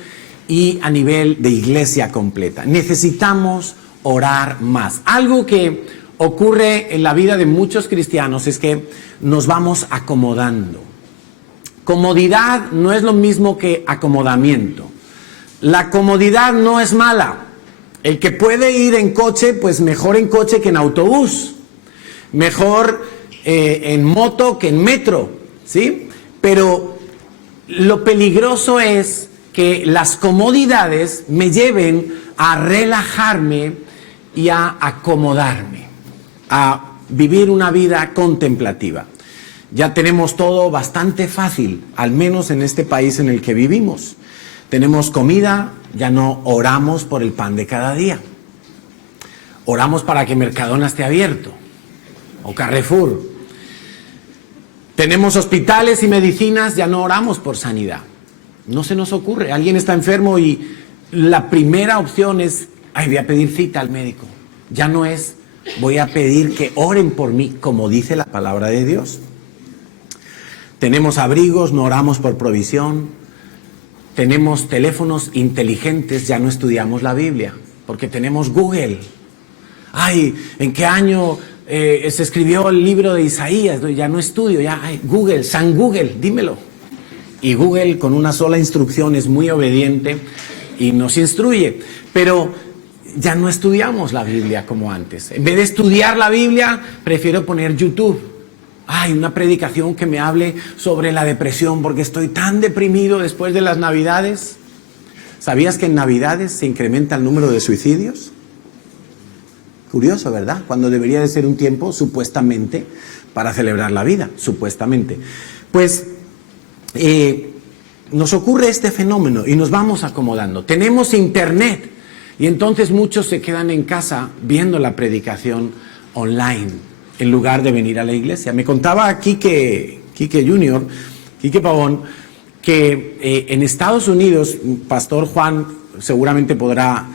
y a nivel de iglesia completa. Necesitamos orar más. Algo que ocurre en la vida de muchos cristianos es que nos vamos acomodando. Comodidad no es lo mismo que acomodamiento. La comodidad no es mala. El que puede ir en coche, pues mejor en coche que en autobús. Mejor en moto que en metro, ¿sí? Pero lo peligroso es que las comodidades me lleven a relajarme y a acomodarme, a vivir una vida contemplativa. Ya tenemos todo bastante fácil, al menos en este país en el que vivimos. Tenemos comida, ya no oramos por el pan de cada día. Oramos para que Mercadona esté abierto, o Carrefour. Tenemos hospitales y medicinas, ya no oramos por sanidad. No se nos ocurre, alguien está enfermo y la primera opción es, voy a pedir cita al médico. Ya no es, voy a pedir que oren por mí, como dice la palabra de Dios. Tenemos abrigos, no oramos por provisión. Tenemos teléfonos inteligentes, ya no estudiamos la Biblia, porque tenemos Google. ¿En qué año se escribió el libro de Isaías? Ya no estudio, Google, San Google, dímelo. Y Google con una sola instrucción es muy obediente y nos instruye. Pero ya no estudiamos la Biblia como antes. En vez de estudiar la Biblia, prefiero poner YouTube. Una predicación que me hable sobre la depresión porque estoy tan deprimido después de las Navidades. ¿Sabías que en Navidades se incrementa el número de suicidios? Curioso, ¿verdad? Cuando debería de ser un tiempo, supuestamente, para celebrar la vida, supuestamente. Pues nos ocurre este fenómeno y nos vamos acomodando. Tenemos internet y entonces muchos se quedan en casa viendo la predicación online en lugar de venir a la iglesia. Me contaba Quique Junior, Quique Pavón, que en Estados Unidos, Pastor Juan seguramente podrá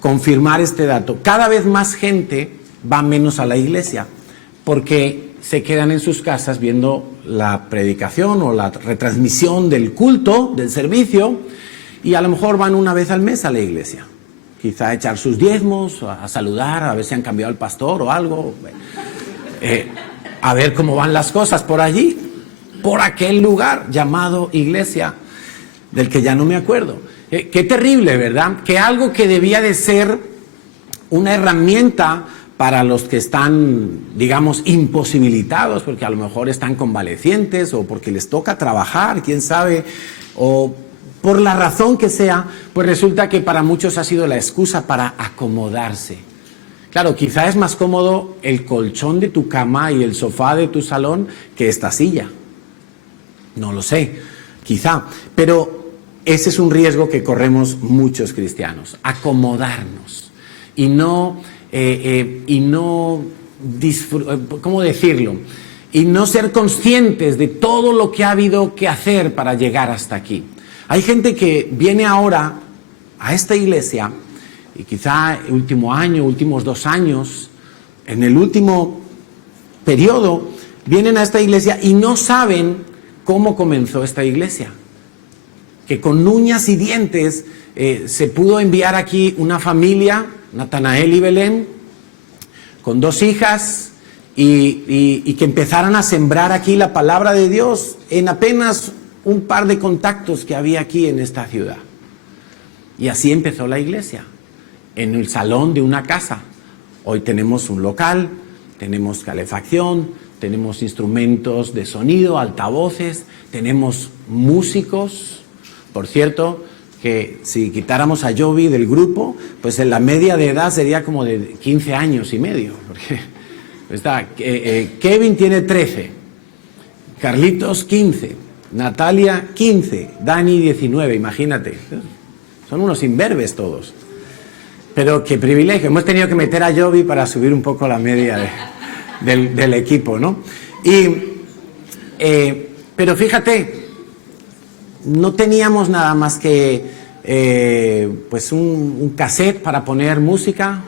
confirmar este dato, cada vez más gente va menos a la iglesia porque se quedan en sus casas viendo la predicación o la retransmisión del culto, del servicio, y a lo mejor van una vez al mes a la iglesia. Quizá a echar sus diezmos, a saludar, a ver si han cambiado el pastor o algo. A ver cómo van las cosas por allí, por aquel lugar llamado iglesia, del que ya no me acuerdo. Qué terrible, ¿verdad? Que algo que debía de ser una herramienta para los que están, digamos, imposibilitados, porque a lo mejor están convalecientes o porque les toca trabajar, quién sabe, o por la razón que sea, pues resulta que para muchos ha sido la excusa para acomodarse. Claro, quizá es más cómodo el colchón de tu cama y el sofá de tu salón que esta silla. No lo sé, quizá, pero ese es un riesgo que corremos muchos cristianos, acomodarnos y no ¿cómo decirlo? Y no ser conscientes de todo lo que ha habido que hacer para llegar hasta aquí. Hay gente que viene ahora a esta iglesia y quizá el último año, últimos 2 años, en el último periodo, vienen a esta iglesia y no saben cómo comenzó esta iglesia. Que con uñas y dientes se pudo enviar aquí una familia, Natanael y Belén, con 2 hijas, y que empezaran a sembrar aquí la palabra de Dios en apenas un par de contactos que había aquí en esta ciudad. Y así empezó la iglesia, en el salón de una casa. Hoy tenemos un local, tenemos calefacción, tenemos instrumentos de sonido, altavoces, tenemos músicos. Por cierto, que si quitáramos a Jovi del grupo, pues en la media de edad sería como de 15 años y medio. Porque está, Kevin tiene 13, Carlitos 15, Natalia 15, Dani 19, imagínate. Son unos imberbes todos. Pero qué privilegio, hemos tenido que meter a Jovi para subir un poco la media del equipo, ¿no? Pero fíjate, no teníamos nada más que pues un cassette para poner música,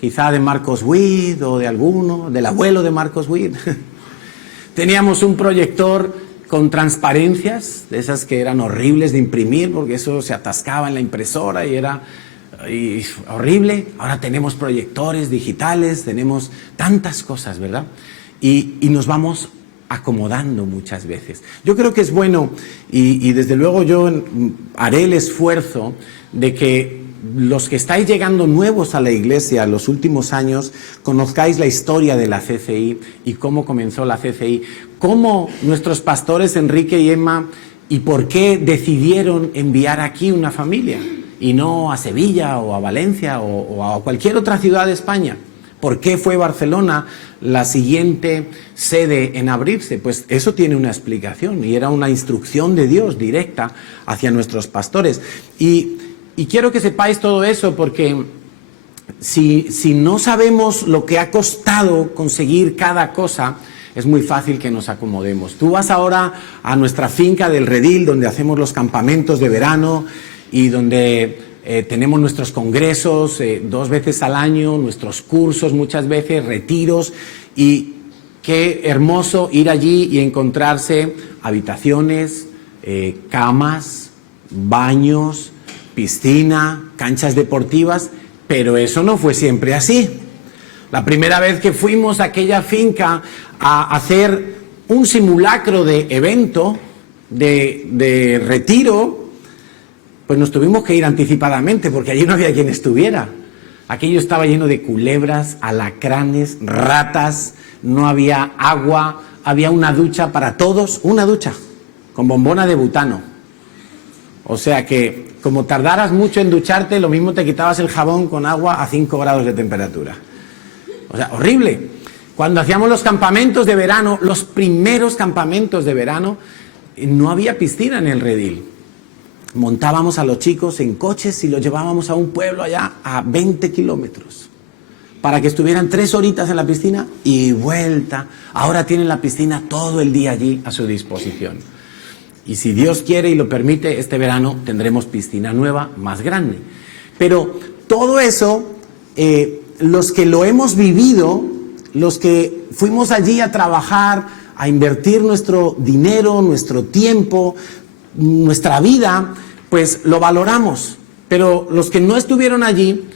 quizá de Marcos Witt o de alguno, del abuelo de Marcos Witt. Teníamos un proyector con transparencias, de esas que eran horribles de imprimir, porque eso se atascaba en la impresora y era horrible. Ahora tenemos proyectores digitales, tenemos tantas cosas, ¿verdad? Y nos vamos acomodando muchas veces. Yo creo que es bueno, y desde luego yo haré el esfuerzo de que los que estáis llegando nuevos a la iglesia en los últimos años conozcáis la historia de la CCI y cómo comenzó la CCI, cómo nuestros pastores Enrique y Emma y por qué decidieron enviar aquí una familia y no a Sevilla o a Valencia o a cualquier otra ciudad de España. ¿Por qué fue Barcelona la siguiente sede en abrirse? Pues eso tiene una explicación y era una instrucción de Dios directa hacia nuestros pastores. Y quiero que sepáis todo eso porque si no sabemos lo que ha costado conseguir cada cosa, es muy fácil que nos acomodemos. Tú vas ahora a nuestra finca del Redil, donde hacemos los campamentos de verano y donde tenemos nuestros congresos 2 veces al año, nuestros cursos muchas veces, retiros, y qué hermoso ir allí y encontrarse habitaciones, camas, baños, piscina, canchas deportivas, pero eso no fue siempre así. La primera vez que fuimos a aquella finca a hacer un simulacro de evento, de retiro, pues nos tuvimos que ir anticipadamente porque allí no había quien estuviera. Aquello estaba lleno de culebras, alacranes, ratas, no había agua, había una ducha para todos, una ducha, con bombona de butano. O sea que, como tardaras mucho en ducharte, lo mismo te quitabas el jabón con agua a 5 grados de temperatura. O sea, horrible. Cuando hacíamos los campamentos de verano, los primeros campamentos de verano, no había piscina en el Redil. Montábamos a los chicos en coches y los llevábamos a un pueblo allá a 20 kilómetros para que estuvieran 3 horitas en la piscina y vuelta. Ahora tienen la piscina todo el día allí a su disposición. Y si Dios quiere y lo permite, este verano tendremos piscina nueva, más grande. Pero todo eso, los que lo hemos vivido, los que fuimos allí a trabajar, a invertir nuestro dinero, nuestro tiempo, nuestra vida, pues lo valoramos. Pero los que no estuvieron allí,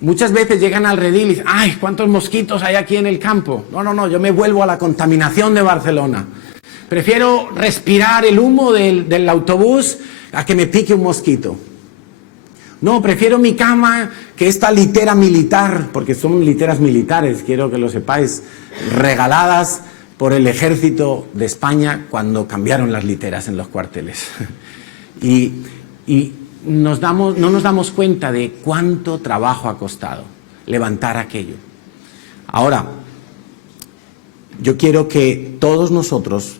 muchas veces llegan al Redil y dicen, ¡ay, cuántos mosquitos hay aquí en el campo! No, yo me vuelvo a la contaminación de Barcelona. Prefiero respirar el humo del autobús a que me pique un mosquito. No, prefiero mi cama que esta litera militar, porque son literas militares, quiero que lo sepáis, regaladas por el ejército de España cuando cambiaron las literas en los cuarteles. Y no nos damos cuenta de cuánto trabajo ha costado levantar aquello. Ahora, yo quiero que todos nosotros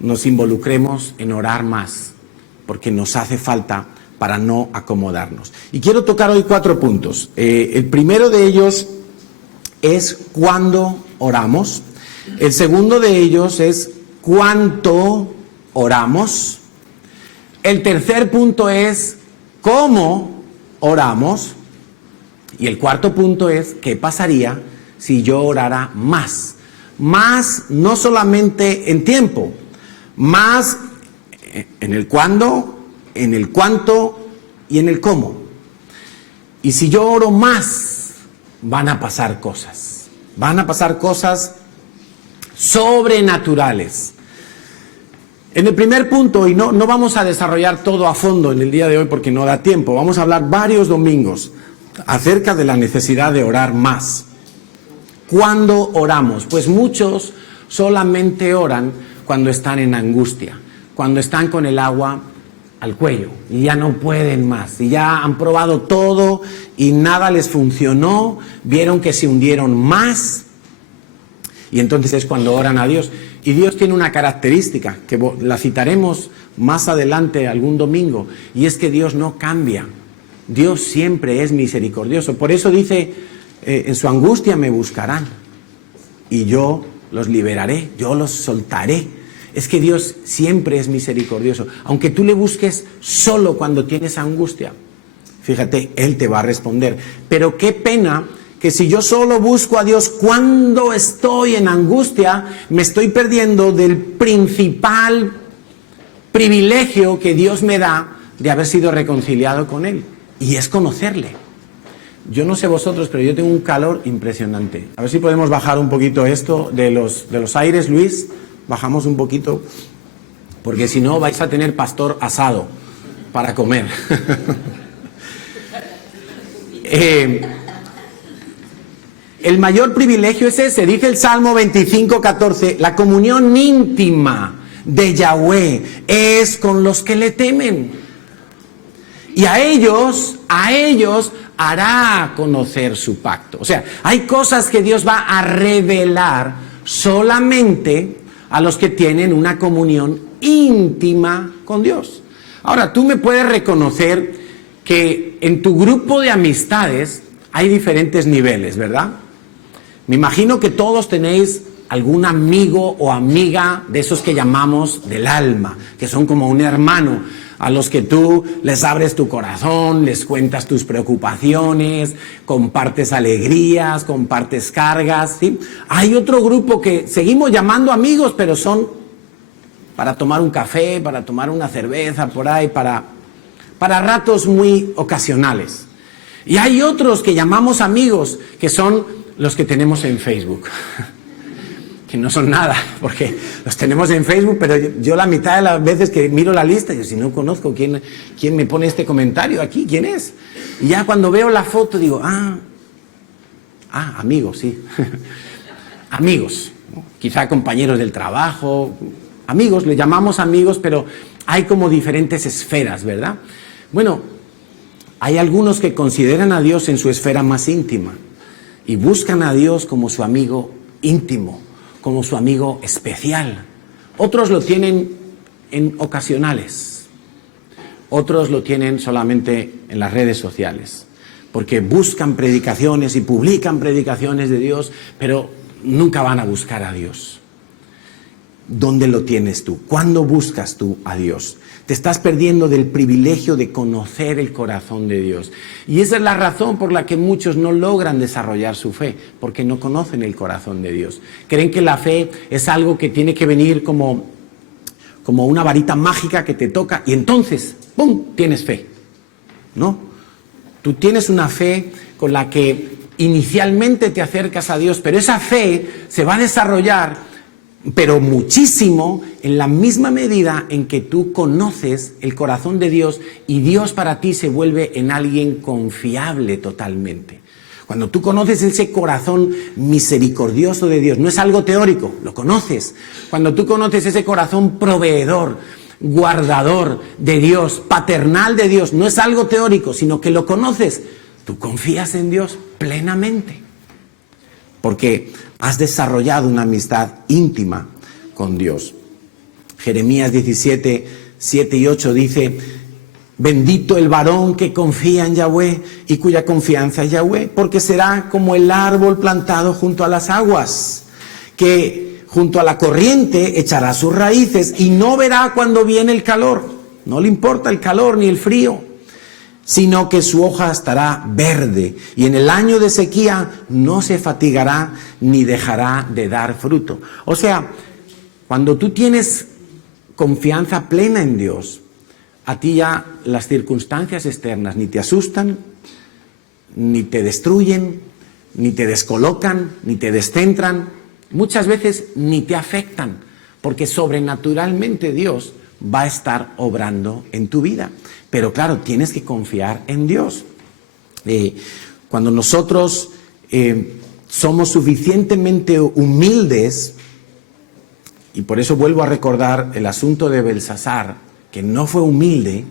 nos involucremos en orar más, porque nos hace falta para no acomodarnos. Y quiero tocar hoy 4 puntos. El primero de ellos es cuándo oramos. El segundo de ellos es cuánto oramos. El tercer punto es cómo oramos. Y el cuarto punto es qué pasaría si yo orara más. Más no solamente en tiempo, más en el cuándo, en el cuánto y en el cómo. Y si yo oro más, van a pasar cosas. Van a pasar cosas sobrenaturales. En el primer punto, y no vamos a desarrollar todo a fondo en el día de hoy porque no da tiempo, vamos a hablar varios domingos acerca de la necesidad de orar más. ¿Cuándo oramos? Pues muchos solamente oran cuando están en angustia, cuando están con el agua al cuello y ya no pueden más, y ya han probado todo y nada les funcionó, vieron que se hundieron más, y entonces es cuando oran a Dios. Y Dios tiene una característica, que la citaremos más adelante algún domingo, y es que Dios no cambia. Dios siempre es misericordioso. Por eso dice, en su angustia me buscarán, y yo los liberaré, yo los soltaré. Es que Dios siempre es misericordioso. Aunque tú le busques solo cuando tienes angustia, fíjate, Él te va a responder. Pero qué pena que si yo solo busco a Dios cuando estoy en angustia, me estoy perdiendo del principal privilegio que Dios me da de haber sido reconciliado con Él, y es conocerle. Yo no sé vosotros, pero yo tengo un calor impresionante. A ver si podemos bajar un poquito esto de los aires, Luis. Bajamos un poquito, porque si no vais a tener pastor asado para comer. El mayor privilegio es ese, dice el Salmo 25:14, la comunión íntima de Yahweh es con los que le temen. Y a ellos hará conocer su pacto. O sea, hay cosas que Dios va a revelar solamente a los que tienen una comunión íntima con Dios. Ahora, tú me puedes reconocer que en tu grupo de amistades hay diferentes niveles, ¿verdad? Me imagino que todos tenéis algún amigo o amiga de esos que llamamos del alma, que son como un hermano, a los que tú les abres tu corazón, les cuentas tus preocupaciones, compartes alegrías, compartes cargas, ¿sí? Hay otro grupo que seguimos llamando amigos, pero son para tomar un café, para tomar una cerveza, por ahí, para ratos muy ocasionales. Y hay otros que llamamos amigos, que son los que tenemos en Facebook. Que no son nada, porque los tenemos en Facebook, pero yo la mitad de las veces que miro la lista, yo si no conozco quién me pone este comentario aquí, ¿quién es? Y ya cuando veo la foto digo, amigos, sí. Amigos, quizá compañeros del trabajo, amigos, le llamamos amigos, pero hay como diferentes esferas, ¿verdad? Bueno, hay algunos que consideran a Dios en su esfera más íntima y buscan a Dios como su amigo íntimo, como su amigo especial. Otros lo tienen en ocasionales. Otros lo tienen solamente en las redes sociales, porque buscan predicaciones y publican predicaciones de Dios, pero nunca van a buscar a Dios. ¿Dónde lo tienes tú? ¿Cuándo buscas tú a Dios? Te estás perdiendo del privilegio de conocer el corazón de Dios. Y esa es la razón por la que muchos no logran desarrollar su fe, porque no conocen el corazón de Dios. Creen que la fe es algo que tiene que venir como una varita mágica que te toca y entonces, ¡pum!, tienes fe. ¿No? Tú tienes una fe con la que inicialmente te acercas a Dios, pero esa fe se va a desarrollar pero muchísimo en la misma medida en que tú conoces el corazón de Dios y Dios para ti se vuelve en alguien confiable totalmente. Cuando tú conoces ese corazón misericordioso de Dios, no es algo teórico, lo conoces. Cuando tú conoces ese corazón proveedor, guardador de Dios, paternal de Dios, no es algo teórico, sino que lo conoces, tú confías en Dios plenamente. Porque has desarrollado una amistad íntima con Dios. Jeremías 17, 7 y 8 dice: bendito el varón que confía en Yahweh y cuya confianza es Yahweh, porque será como el árbol plantado junto a las aguas, que junto a la corriente echará sus raíces y no verá cuando viene el calor. No le importa el calor ni el frío, sino que su hoja estará verde y en el año de sequía no se fatigará ni dejará de dar fruto. O sea, cuando tú tienes confianza plena en Dios, a ti ya las circunstancias externas ni te asustan, ni te destruyen, ni te descolocan, ni te descentran, muchas veces ni te afectan, porque sobrenaturalmente Dios va a estar obrando en tu vida. Pero claro, tienes que confiar en Dios. Cuando nosotros somos suficientemente humildes, y por eso vuelvo a recordar el asunto de Belsasar, que no fue humilde,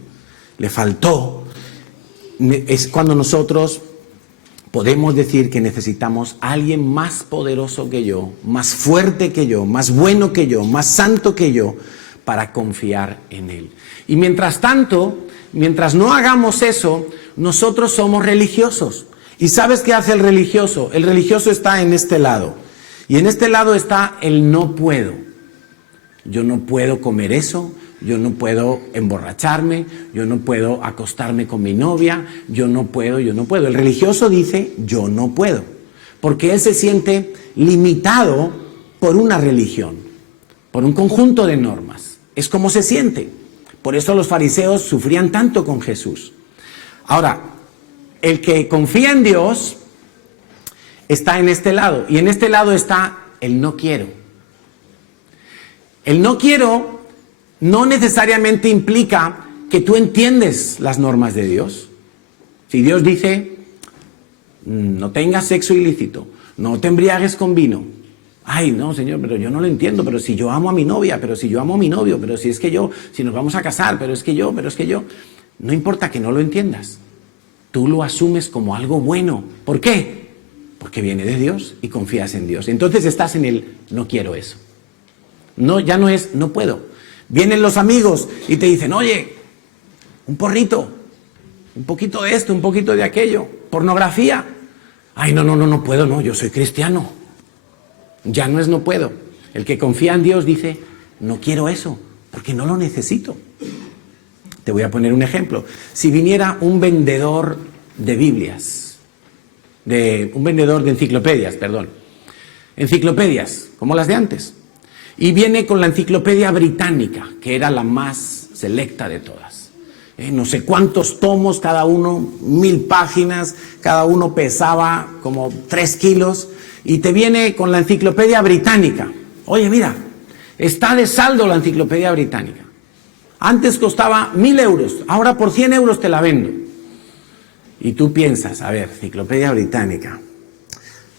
le faltó, es cuando nosotros podemos decir que necesitamos a alguien más poderoso que yo, más fuerte que yo, más bueno que yo, más santo que yo, para confiar en Él. Y mientras tanto, mientras no hagamos eso, nosotros somos religiosos. ¿Y sabes qué hace el religioso? El religioso está en este lado. Y en este lado está el no puedo. Yo no puedo comer eso, yo no puedo emborracharme, yo no puedo acostarme con mi novia, yo no puedo. El religioso dice, yo no puedo. Porque él se siente limitado por una religión, por un conjunto de normas. Es como se siente. Por eso los fariseos sufrían tanto con Jesús. Ahora, el que confía en Dios está en este lado. Y en este lado está el no quiero. El no quiero no necesariamente implica que tú entiendes las normas de Dios. Si Dios dice, no tengas sexo ilícito, no te embriagues con vino. Ay, no, Señor, pero yo no lo entiendo, pero si yo amo a mi novia, pero si yo amo a mi novio, pero si es que yo, si nos vamos a casar, pero es que yo. No importa que no lo entiendas. Tú lo asumes como algo bueno. ¿Por qué? Porque viene de Dios y confías en Dios. Entonces estás en el no quiero eso. No, ya no es no puedo. Vienen los amigos y te dicen, oye, un porrito, un poquito de esto, un poquito de aquello, pornografía. Ay, no puedo, no, yo soy cristiano. Ya no es no puedo. El que confía en Dios dice, no quiero eso, porque no lo necesito. Te voy a poner un ejemplo. Si viniera un vendedor de Biblias, un vendedor de enciclopedias, enciclopedias, como las de antes, y viene con la enciclopedia británica, que era la más selecta de todas. No sé cuántos tomos, cada uno, 1000 páginas, cada uno pesaba como 3 kilos, y te viene con la enciclopedia británica. Oye, mira, está de saldo la enciclopedia británica. Antes costaba 1000 euros, ahora por 100 euros te la vendo. Y tú piensas, a ver, enciclopedia británica.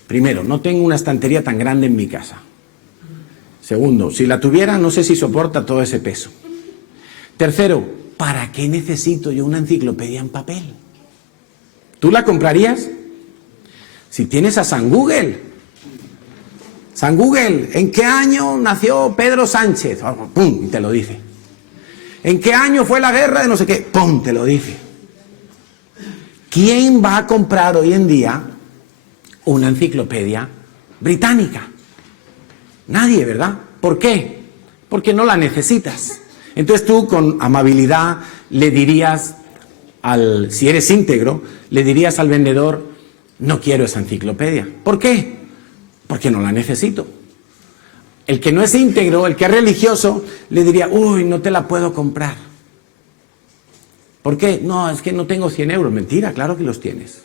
Primero, no tengo una estantería tan grande en mi casa. Segundo, si la tuviera, no sé si soporta todo ese peso. Tercero, ¿para qué necesito yo una enciclopedia en papel? ¿Tú la comprarías? Si tienes a San Google. San Google, ¿en qué año nació Pedro Sánchez? ¡Pum! Te lo dice. ¿En qué año fue la guerra de no sé qué? ¡Pum! Te lo dice. ¿Quién va a comprar hoy en día una enciclopedia británica? Nadie, ¿verdad? ¿Por qué? Porque no la necesitas. Entonces tú con amabilidad le dirías si eres íntegro, le dirías al vendedor, no quiero esa enciclopedia. ¿Por qué? Porque no la necesito. El que no es íntegro, el que es religioso, le diría, uy, no te la puedo comprar. ¿Por qué? No, es que no tengo 100 euros. Mentira, claro que los tienes.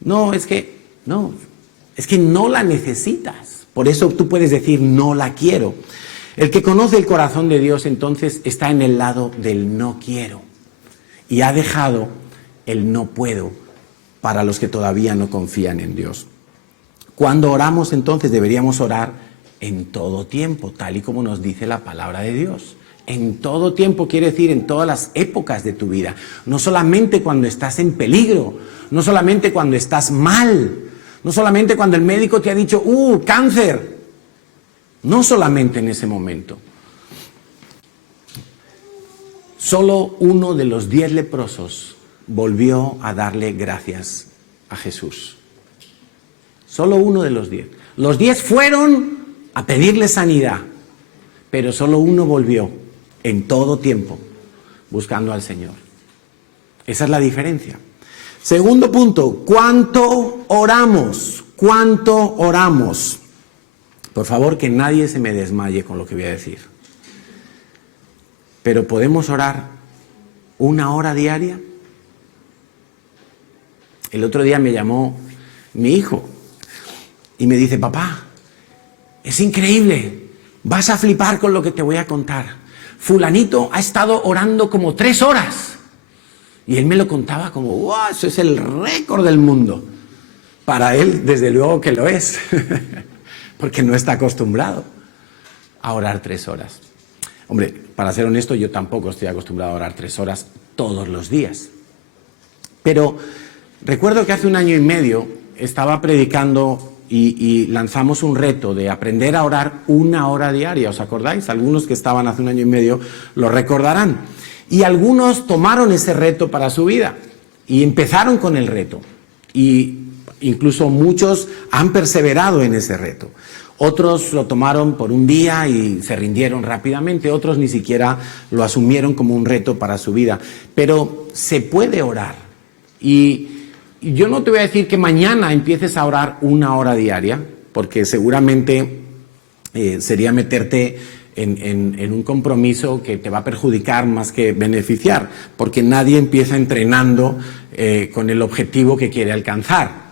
No, es que no la necesitas. Por eso tú puedes decir, no la quiero. El que conoce el corazón de Dios entonces está en el lado del no quiero y ha dejado el no puedo para los que todavía no confían en Dios. Cuando oramos entonces deberíamos orar en todo tiempo, tal y como nos dice la palabra de Dios. En todo tiempo quiere decir en todas las épocas de tu vida, no solamente cuando estás en peligro, no solamente cuando estás mal, no solamente cuando el médico te ha dicho, cáncer, no solamente en ese momento. Solo uno de los 10 leprosos volvió a darle gracias a Jesús. Solo uno de los 10. Los 10 fueron a pedirle sanidad, pero solo uno volvió en todo tiempo buscando al Señor. Esa es la diferencia. Segundo punto, ¿cuánto oramos? ¿Cuánto oramos? Por favor, que nadie se me desmaye con lo que voy a decir. Pero ¿podemos orar 1 hora diaria? El otro día me llamó mi hijo y me dice, papá, es increíble, vas a flipar con lo que te voy a contar. Fulanito ha estado orando como 3 horas. Y él me lo contaba como, wow, eso es el récord del mundo. Para él, desde luego que lo es, porque no está acostumbrado a orar 3 horas. Hombre, para ser honesto, yo tampoco estoy acostumbrado a orar 3 horas todos los días. Pero recuerdo que hace 1 año y medio estaba predicando y lanzamos un reto de aprender a orar 1 hora diaria. ¿Os acordáis? Algunos que estaban hace 1 año y medio lo recordarán. Y algunos tomaron ese reto para su vida y empezaron con el reto. Y incluso muchos han perseverado en ese reto. Otros lo tomaron por un día y se rindieron rápidamente. Otros ni siquiera lo asumieron como un reto para su vida. Pero se puede orar. Y yo no te voy a decir que mañana empieces a orar 1 hora diaria, porque seguramente sería meterte en un compromiso que te va a perjudicar más que beneficiar, porque nadie empieza entrenando con el objetivo que quiere alcanzar.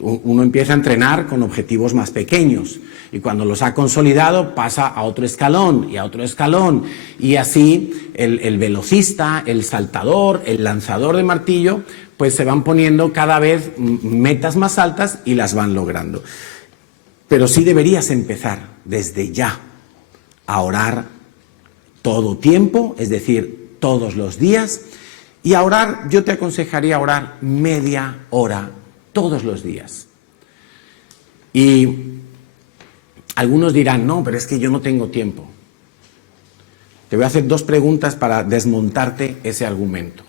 Uno empieza a entrenar con objetivos más pequeños y cuando los ha consolidado pasa a otro escalón y a otro escalón y así el velocista, el saltador, el lanzador de martillo pues se van poniendo cada vez metas más altas y las van logrando. Pero sí deberías empezar desde ya a orar todo tiempo, es decir, todos los días, y a orar, yo te aconsejaría orar media hora todos los días. Y algunos dirán, no, pero es que yo no tengo tiempo. Te voy a hacer 2 preguntas para desmontarte ese argumento.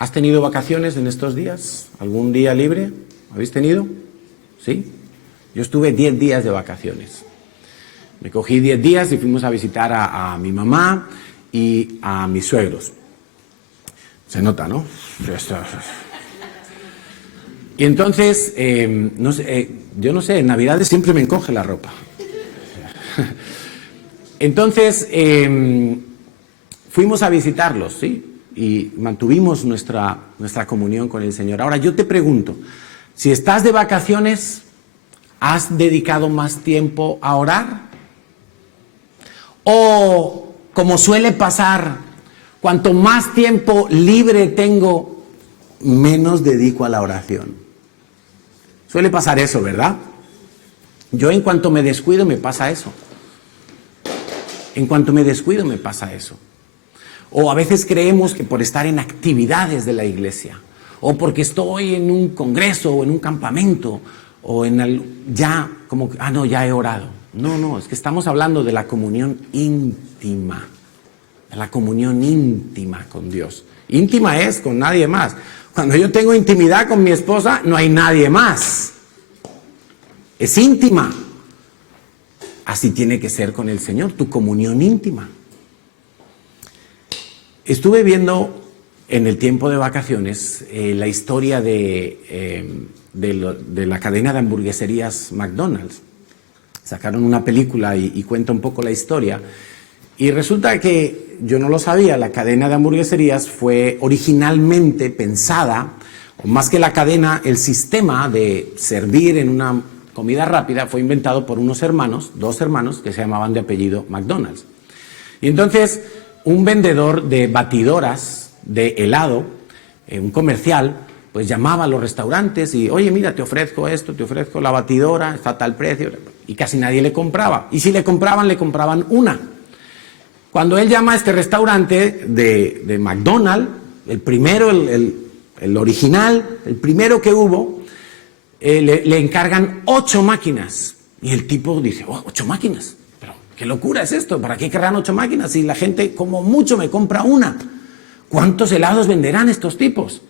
¿Has tenido vacaciones en estos días? ¿Algún día libre? ¿Habéis tenido? ¿Sí? Yo estuve 10 días de vacaciones. Me cogí 10 días y fuimos a visitar a mi mamá y a mis suegros. Se nota, ¿no? Y entonces, no sé, yo no sé, en Navidades siempre me encoge la ropa. Entonces, fuimos a visitarlos, ¿sí? Y mantuvimos nuestra comunión con el Señor. Ahora, yo te pregunto, si estás de vacaciones, ¿has dedicado más tiempo a orar? O, como suele pasar, cuanto más tiempo libre tengo, menos dedico a la oración. Suele pasar eso, ¿verdad? Yo en cuanto me descuido me pasa eso. En cuanto me descuido me pasa eso. O a veces creemos que por estar en actividades de la iglesia, o porque estoy en un congreso o en un campamento, o ya como, no, ya he orado. No, es que estamos hablando de la comunión íntima, de la comunión íntima con Dios. Íntima es con nadie más. Cuando yo tengo intimidad con mi esposa, no hay nadie más. Es íntima. Así tiene que ser con el Señor, tu comunión íntima. Estuve viendo en el tiempo de vacaciones la historia de la cadena de hamburgueserías McDonald's. Sacaron una película y cuenta un poco la historia. Y resulta que, yo no lo sabía, la cadena de hamburgueserías fue originalmente pensada, o más que la cadena, el sistema de servir en una comida rápida, fue inventado por dos hermanos que se llamaban de apellido McDonald's. Y entonces un vendedor de batidoras de helado, un comercial, pues llamaba a los restaurantes y, oye, mira, te ofrezco esto, te ofrezco la batidora, está a tal precio, y casi nadie le compraba. Y si le compraban una. Cuando él llama a este restaurante de McDonald's, el primero, el original, el primero que hubo, le encargan 8 máquinas. Y el tipo dice, 8 máquinas, pero qué locura es esto, ¿para qué querrán 8 máquinas? Si la gente como mucho me compra una. ¿Cuántos helados venderán estos tipos?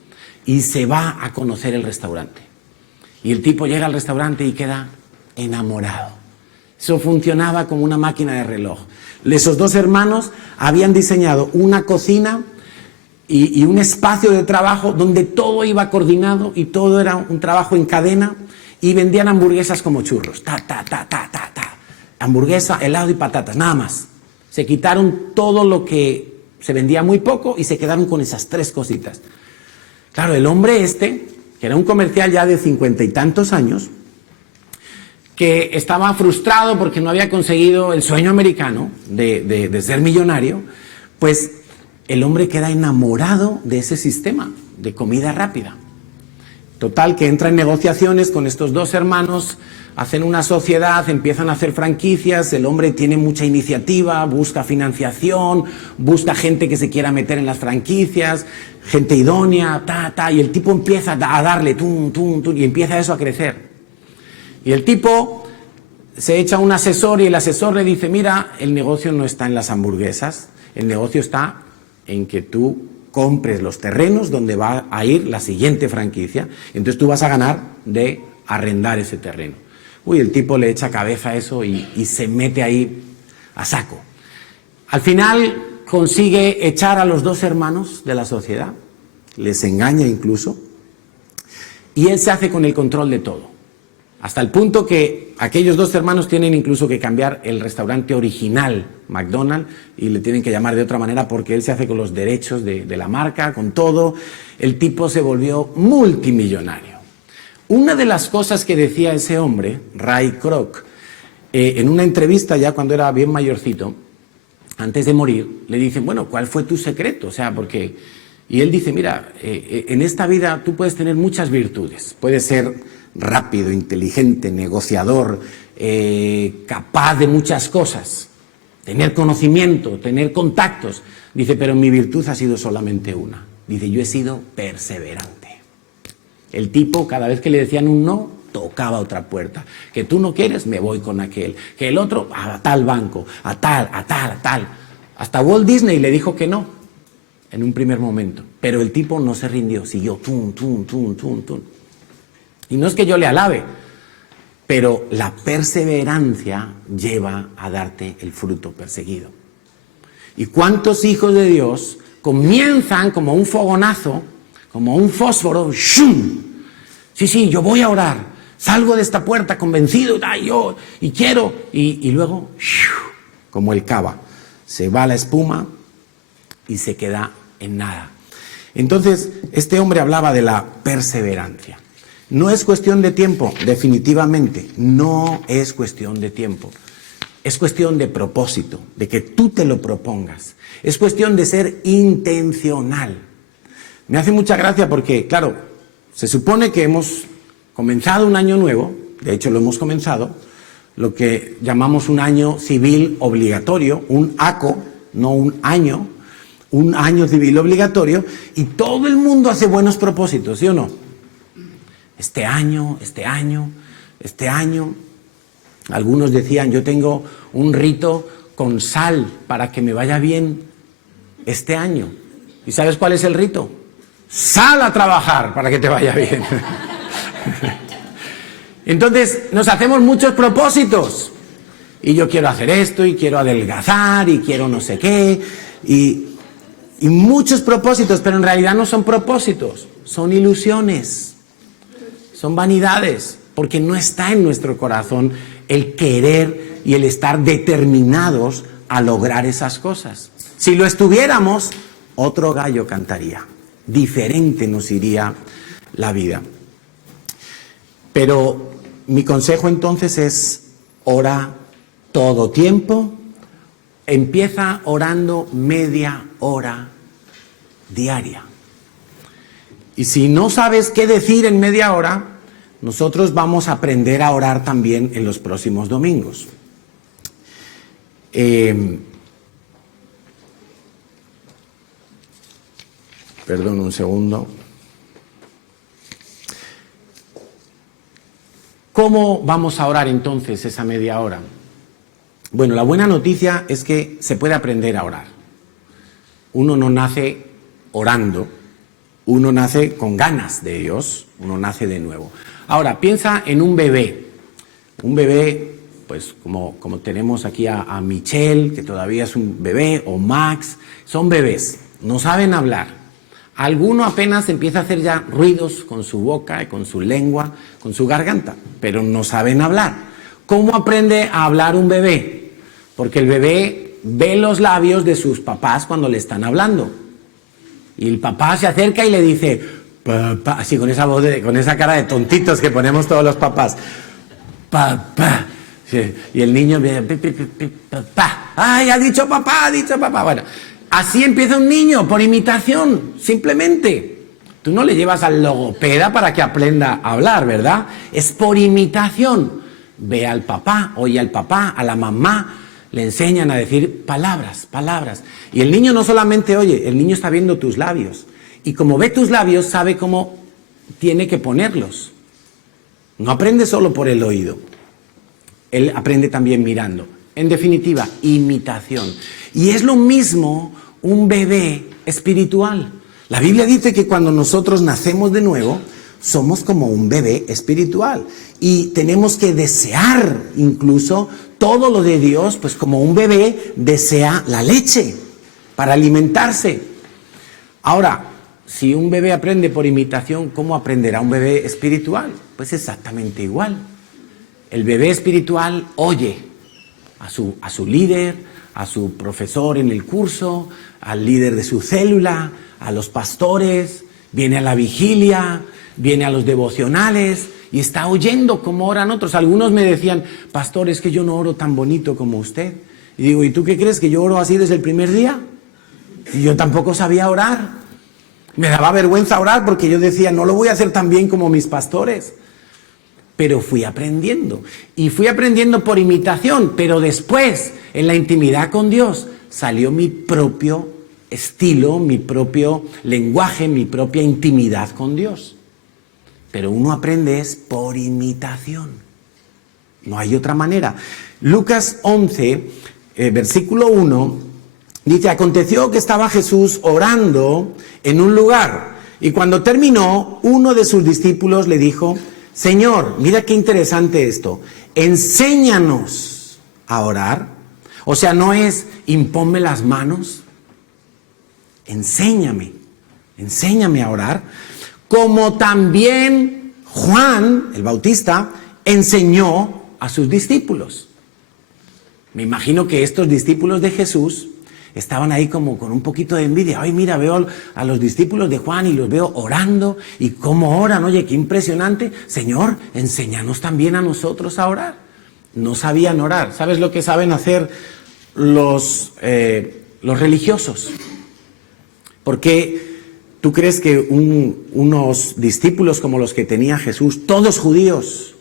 Y se va a conocer el restaurante. Y el tipo llega al restaurante y queda enamorado. Eso funcionaba como una máquina de reloj. Esos dos hermanos habían diseñado una cocina y un espacio de trabajo donde todo iba coordinado y todo era un trabajo en cadena, y vendían hamburguesas como churros. Hamburguesa, helado y patatas, nada más. Se quitaron todo lo que se vendía muy poco y se quedaron con esas 3 cositas. Claro, el hombre que era un comercial ya de 50 y tantos años, que estaba frustrado porque no había conseguido el sueño americano de ser millonario, pues el hombre queda enamorado de ese sistema de comida rápida. Total, que entra en negociaciones con estos dos hermanos, hacen una sociedad, empiezan a hacer franquicias, el hombre tiene mucha iniciativa, busca financiación, busca gente que se quiera meter en las franquicias, gente idónea, y el tipo empieza a darle, y empieza eso a crecer. Y el tipo se echa un asesor y el asesor le dice, mira, el negocio no está en las hamburguesas, el negocio está en que tú compres los terrenos donde va a ir la siguiente franquicia, entonces tú vas a ganar de arrendar ese terreno. Uy, el tipo le echa cabeza a eso y se mete ahí a saco. Al final consigue echar a los dos hermanos de la sociedad, les engaña incluso, y él se hace con el control de todo. Hasta el punto que aquellos dos hermanos tienen incluso que cambiar el restaurante original, McDonald's, y le tienen que llamar de otra manera porque él se hace con los derechos de la marca, con todo. El tipo se volvió multimillonario. Una de las cosas que decía ese hombre, Ray Kroc, en una entrevista ya cuando era bien mayorcito, antes de morir, le dicen, bueno, ¿cuál fue tu secreto? O sea, porque... Y él dice, mira, en esta vida tú puedes tener muchas virtudes. Puedes ser rápido, inteligente, negociador, capaz de muchas cosas, tener conocimiento, tener contactos. Dice, pero mi virtud ha sido solamente una. Dice, yo he sido perseverante. El tipo, cada vez que le decían un no, tocaba otra puerta. Que tú no quieres, me voy con aquel. Que el otro, a tal banco, a tal. Hasta Walt Disney le dijo que no, en un primer momento. Pero el tipo no se rindió, siguió, Y no es que yo le alabe, pero la perseverancia lleva a darte el fruto perseguido. ¿Y cuántos hijos de Dios comienzan como un fogonazo, como un fósforo, ¡shum! Sí, yo voy a orar, salgo de esta puerta convencido, y quiero, y luego, ¡shum!, como el cava, se va la espuma y se queda en nada. Entonces, este hombre hablaba de la perseverancia. No es cuestión de tiempo, definitivamente, no es cuestión de tiempo. Es cuestión de propósito, de que tú te lo propongas. Es cuestión de ser intencional. Me hace mucha gracia porque, claro, se supone que hemos comenzado un año nuevo, de hecho lo hemos comenzado, lo que llamamos un año civil obligatorio, un ACO, no un año civil obligatorio, y todo el mundo hace buenos propósitos, ¿sí o no? Este año. Algunos decían, yo tengo un rito con sal para que me vaya bien este año. ¿Y sabes cuál es el rito? Sal a trabajar para que te vaya bien. Entonces, nos hacemos muchos propósitos. Y yo quiero hacer esto, y quiero adelgazar, y quiero no sé qué, y muchos propósitos, pero en realidad no son propósitos, son ilusiones, son vanidades, porque no está en nuestro corazón el querer y el estar determinados a lograr esas cosas. Si lo estuviéramos, otro gallo cantaría, diferente nos iría la vida. Pero mi consejo entonces es: ora todo tiempo, empieza orando media hora diaria. Y si no sabes qué decir en media hora, nosotros vamos a aprender a orar también en los próximos domingos. Perdón un segundo. ¿Cómo vamos a orar entonces esa media hora? Bueno, la buena noticia es que se puede aprender a orar. Uno no nace orando, uno nace con ganas de Dios, uno nace de nuevo. Ahora, piensa en un bebé. Un bebé, pues como tenemos aquí a Michelle, que todavía es un bebé, o Max, son bebés, no saben hablar. Alguno apenas empieza a hacer ya ruidos con su boca, con su lengua, con su garganta, pero no saben hablar. ¿Cómo aprende a hablar un bebé? Porque el bebé ve los labios de sus papás cuando le están hablando. Y el papá se acerca y le dice, papá, así con esa voz, con esa cara de tontitos que ponemos todos los papás. Papá. Sí, y el niño viene, papá. ¡Ay, ha dicho papá, ha dicho papá! Bueno, así empieza un niño, por imitación, simplemente. Tú no le llevas al logopeda para que aprenda a hablar, ¿verdad? Es por imitación. Ve al papá, oye al papá, a la mamá, le enseñan a decir palabras, palabras. Y el niño no solamente oye, el niño está viendo tus labios. Y como ve tus labios, sabe cómo tiene que ponerlos. No aprende solo por el oído. Él aprende también mirando. En definitiva, imitación. Y es lo mismo un bebé espiritual. La Biblia dice que cuando nosotros nacemos de nuevo, somos como un bebé espiritual. Y tenemos que desear incluso todo lo de Dios, pues como un bebé desea la leche para alimentarse. Ahora, si un bebé aprende por imitación, ¿cómo aprenderá un bebé espiritual? Pues exactamente igual. El bebé espiritual oye a su líder, a su profesor en el curso, al líder de su célula, a los pastores, viene a la vigilia, viene a los devocionales y está oyendo cómo oran otros. Algunos me decían, pastor, es que yo no oro tan bonito como usted. Y digo, ¿y tú qué crees, que yo oro así desde el primer día? Y yo tampoco sabía orar. Me daba vergüenza orar porque yo decía, no lo voy a hacer tan bien como mis pastores. Pero fui aprendiendo. Y fui aprendiendo por imitación. Pero después, en la intimidad con Dios, salió mi propio estilo, mi propio lenguaje, mi propia intimidad con Dios. Pero uno aprende es por imitación. No hay otra manera. Lucas 11, versículo 1, dice, aconteció que estaba Jesús orando en un lugar. Y cuando terminó, uno de sus discípulos le dijo, Señor, mira qué interesante esto, enséñanos a orar. O sea, no es imponme las manos, enséñame a orar. Como también Juan, el Bautista, enseñó a sus discípulos. Me imagino que estos discípulos de Jesús estaban ahí como con un poquito de envidia. Ay, mira, veo a los discípulos de Juan y los veo orando. ¿Y cómo oran? Oye, qué impresionante. Señor, enséñanos también a nosotros a orar. No sabían orar. ¿Sabes lo que saben hacer los religiosos? Porque ¿tú crees que unos discípulos como los que tenía Jesús, todos judíos,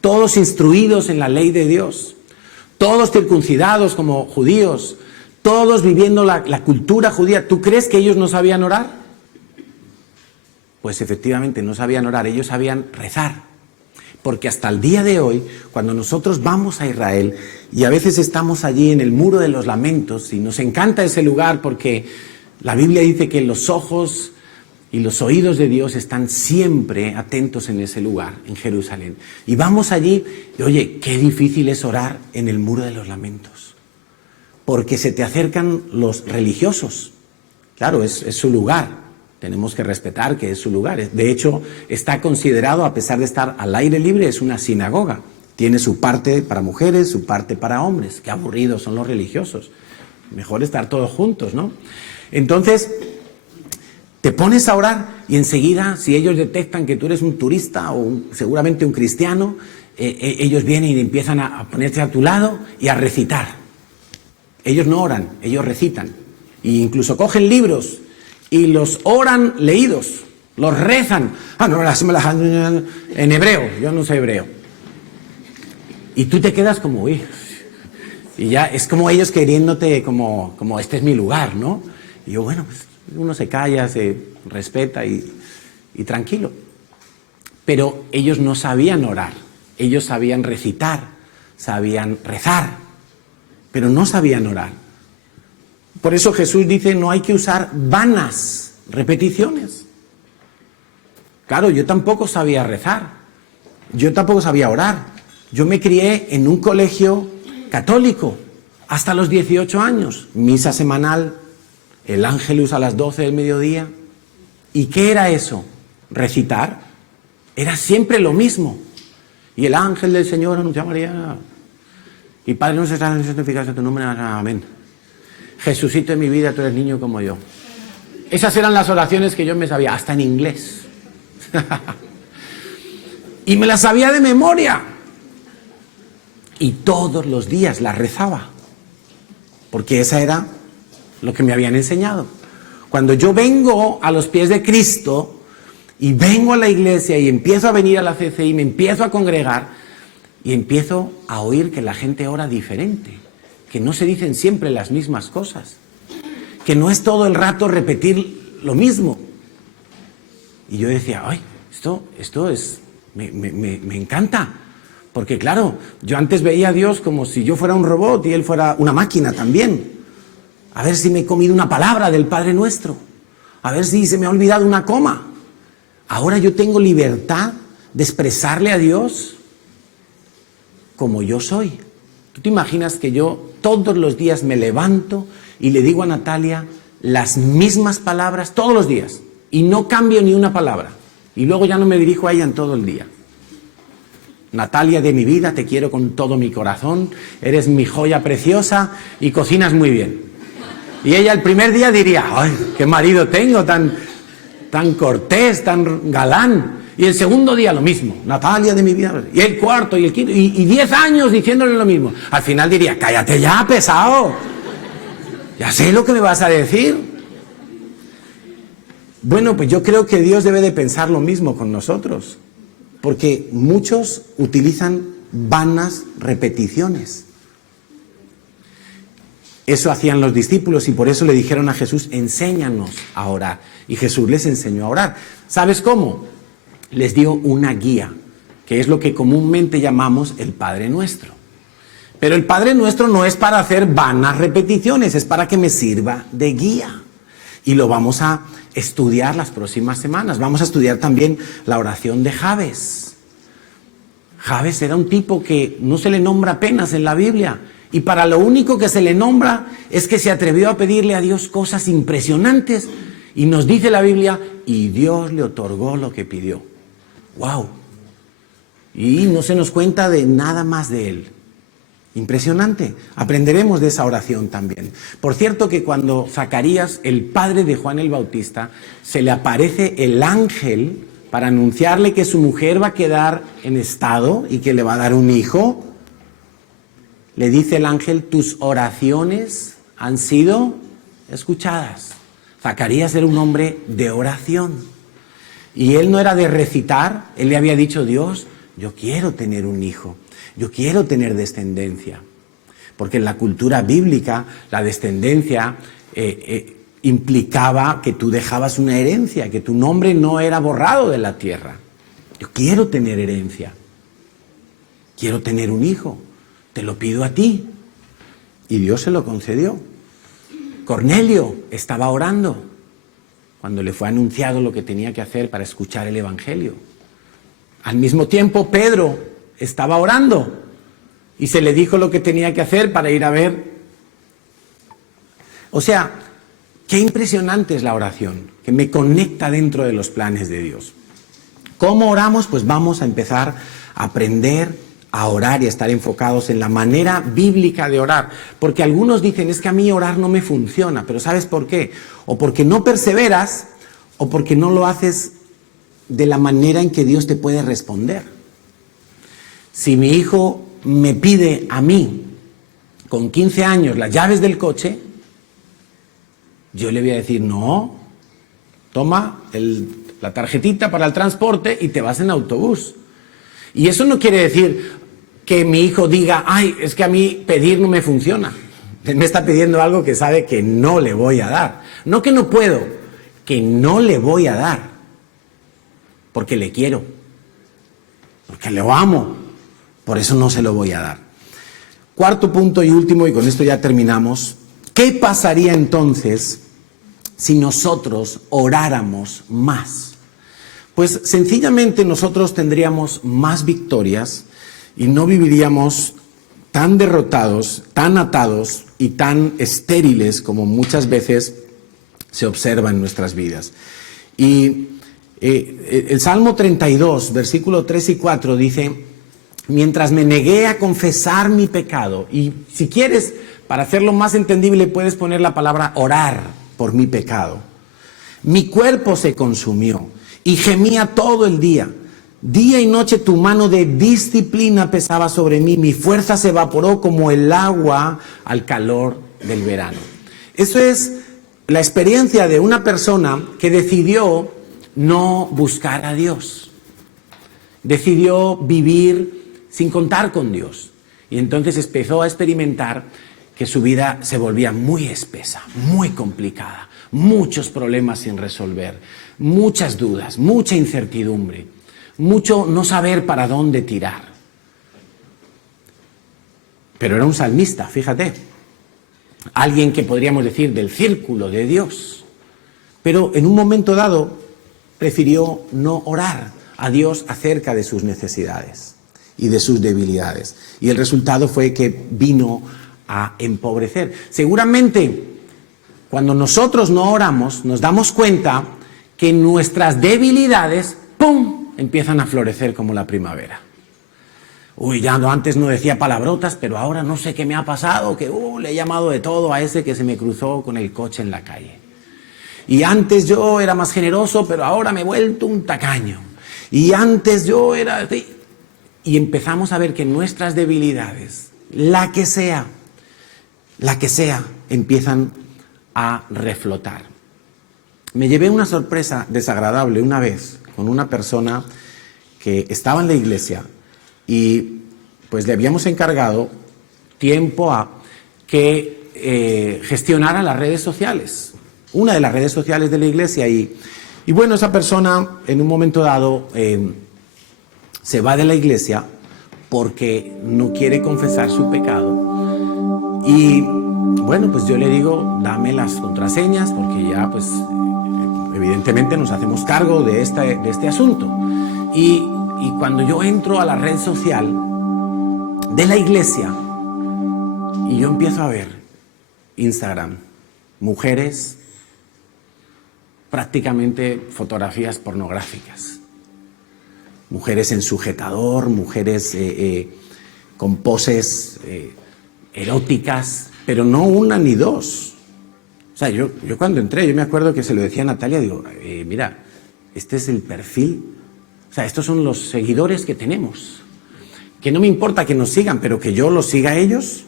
todos instruidos en la ley de Dios, todos circuncidados como judíos, todos viviendo la cultura judía, ¿tú crees que ellos no sabían orar? Pues efectivamente no sabían orar, ellos sabían rezar. Porque hasta el día de hoy, cuando nosotros vamos a Israel y a veces estamos allí en el Muro de los Lamentos y nos encanta ese lugar porque la Biblia dice que los ojos y los oídos de Dios están siempre atentos en ese lugar, en Jerusalén. Y vamos allí y oye, qué difícil es orar en el Muro de los Lamentos. Porque se te acercan los religiosos. Claro, es su lugar. Tenemos que respetar que es su lugar. De hecho, está considerado, a pesar de estar al aire libre, es una sinagoga. Tiene su parte para mujeres, su parte para hombres. Qué aburridos son los religiosos. Mejor estar todos juntos, ¿no? Entonces, te pones a orar y enseguida, si ellos detectan que tú eres un turista o seguramente un cristiano, ellos vienen y empiezan a ponerse a tu lado y a recitar. Ellos no oran, ellos recitan. E incluso cogen libros y los oran leídos, los rezan. En hebreo, yo no sé hebreo. Y tú te quedas como, uy. Y ya es como ellos queriéndote como este es mi lugar, ¿no? Y yo, bueno, pues uno se calla, se respeta y tranquilo. Pero ellos no sabían orar, ellos sabían recitar, sabían rezar, pero no sabían orar. Por eso Jesús dice, no hay que usar vanas repeticiones. Claro, yo tampoco sabía rezar, yo tampoco sabía orar. Yo me crié en un colegio católico hasta los 18 años, misa semanal, el Ángelus a las 12 del mediodía. ¿Y qué era eso? Recitar. Era siempre lo mismo. Y el ángel del Señor anunció a María. Y Padre nuestro, santificado sea tu nombre, amén. Jesucito en mi vida, tú eres niño como yo. Esas eran las oraciones que yo me sabía, hasta en inglés. Y me las sabía de memoria. Y todos los días las rezaba. Porque esa era lo que me habían enseñado. Cuando yo vengo a los pies de Cristo y vengo a la iglesia y empiezo a venir a la CCI, me empiezo a congregar y empiezo a oír que la gente ora diferente, que no se dicen siempre las mismas cosas, que no es todo el rato repetir lo mismo. Y yo decía, ay, esto es, me encanta, porque claro, yo antes veía a Dios como si yo fuera un robot y Él fuera una máquina también. A ver si me he comido una palabra del Padre Nuestro, a ver si se me ha olvidado una coma. Ahora yo tengo libertad de expresarle a Dios como yo soy. ¿Tú te imaginas que yo todos los días me levanto y le digo a Natalia las mismas palabras todos los días y no cambio ni una palabra? Y luego ya no me dirijo a ella en todo el día. Natalia de mi vida, te quiero con todo mi corazón, eres mi joya preciosa y cocinas muy bien. Y ella el primer día diría, ay, qué marido tengo, tan cortés, tan galán. Y el segundo día lo mismo, Natalia de mi vida. Y el cuarto y el quinto, y 10 años diciéndole lo mismo. Al final diría, cállate ya, pesado. Ya sé lo que me vas a decir. Bueno, pues yo creo que Dios debe de pensar lo mismo con nosotros. Porque muchos utilizan vanas repeticiones. Eso hacían los discípulos y por eso le dijeron a Jesús, enséñanos a orar. Y Jesús les enseñó a orar. ¿Sabes cómo? Les dio una guía, que es lo que comúnmente llamamos el Padre Nuestro. Pero el Padre Nuestro no es para hacer vanas repeticiones, es para que me sirva de guía. Y lo vamos a estudiar las próximas semanas. Vamos a estudiar también la oración de Jabes. Jabes era un tipo que no se le nombra apenas en la Biblia. Y para lo único que se le nombra es que se atrevió a pedirle a Dios cosas impresionantes. Y nos dice la Biblia, y Dios le otorgó lo que pidió. ¡Wow! Y no se nos cuenta de nada más de él. Impresionante. Aprenderemos de esa oración también. Por cierto que cuando Zacarías, el padre de Juan el Bautista, se le aparece el ángel para anunciarle que su mujer va a quedar en estado y que le va a dar un hijo, le dice el ángel, tus oraciones han sido escuchadas. Zacarías era un hombre de oración. Y él no era de recitar, él le había dicho, Dios, yo quiero tener un hijo, yo quiero tener descendencia. Porque en la cultura bíblica la descendencia implicaba que tú dejabas una herencia, que tu nombre no era borrado de la tierra. Yo quiero tener herencia, quiero tener un hijo. Te lo pido a ti. Y Dios se lo concedió. Cornelio estaba orando cuando le fue anunciado lo que tenía que hacer para escuchar el Evangelio. Al mismo tiempo, Pedro estaba orando y se le dijo lo que tenía que hacer para ir a ver. O sea, qué impresionante es la oración, que me conecta dentro de los planes de Dios. ¿Cómo oramos? Pues vamos a empezar a aprender a orar y a estar enfocados en la manera bíblica de orar. Porque algunos dicen, es que a mí orar no me funciona, pero ¿sabes por qué? O porque no perseveras, o porque no lo haces de la manera en que Dios te puede responder. Si mi hijo me pide a mí, con 15 años, las llaves del coche, yo le voy a decir, no, toma la tarjetita para el transporte y te vas en autobús. Y eso no quiere decir que mi hijo diga, ay, es que a mí pedir no me funciona. Él me está pidiendo algo que sabe que no le voy a dar. No que no puedo, que no le voy a dar. Porque le quiero. Porque lo amo. Por eso no se lo voy a dar. Cuarto punto y último, y con esto ya terminamos. ¿Qué pasaría entonces si nosotros oráramos más? Pues sencillamente nosotros tendríamos más victorias y no viviríamos tan derrotados, tan atados y tan estériles como muchas veces se observa en nuestras vidas. Y el Salmo 32, versículo 3 y 4 dice, mientras me negué a confesar mi pecado, y si quieres, para hacerlo más entendible, puedes poner la palabra orar por mi pecado. Mi cuerpo se consumió y gemía todo el día. Día y noche tu mano de disciplina pesaba sobre mí, mi fuerza se evaporó como el agua al calor del verano. Eso es la experiencia de una persona que decidió no buscar a Dios. Decidió vivir sin contar con Dios. Y entonces empezó a experimentar que su vida se volvía muy espesa, muy complicada, muchos problemas sin resolver, muchas dudas, mucha incertidumbre. Mucho no saber para dónde tirar. Pero era un salmista, fíjate. Alguien que podríamos decir del círculo de Dios. Pero en un momento dado prefirió no orar a Dios acerca de sus necesidades y de sus debilidades. Y el resultado fue que vino a empobrecer. Seguramente cuando nosotros no oramos nos damos cuenta que nuestras debilidades, ¡pum!, empiezan a florecer como la primavera. Uy, ya antes no decía palabrotas, pero ahora no sé qué me ha pasado, que le he llamado de todo a ese que se me cruzó con el coche en la calle. Y antes yo era más generoso, pero ahora me he vuelto un tacaño. Y antes yo era... Y empezamos a ver que nuestras debilidades, la que sea, empiezan a reflotar. Me llevé una sorpresa desagradable una vez con una persona que estaba en la iglesia y pues le habíamos encargado tiempo a que gestionara las redes sociales, una de las redes sociales de la iglesia y bueno, esa persona en un momento dado se va de la iglesia porque no quiere confesar su pecado y bueno, pues yo le digo, dame las contraseñas porque ya pues evidentemente nos hacemos cargo de este asunto. Y cuando yo entro a la red social de la iglesia y yo empiezo a ver Instagram, mujeres, prácticamente fotografías pornográficas. Mujeres en sujetador, mujeres con poses eróticas, pero no una ni dos. O sea, yo cuando entré, yo me acuerdo que se lo decía a Natalia, digo, mira, este es el perfil, o sea, estos son los seguidores que tenemos. Que no me importa que nos sigan, pero que yo los siga a ellos,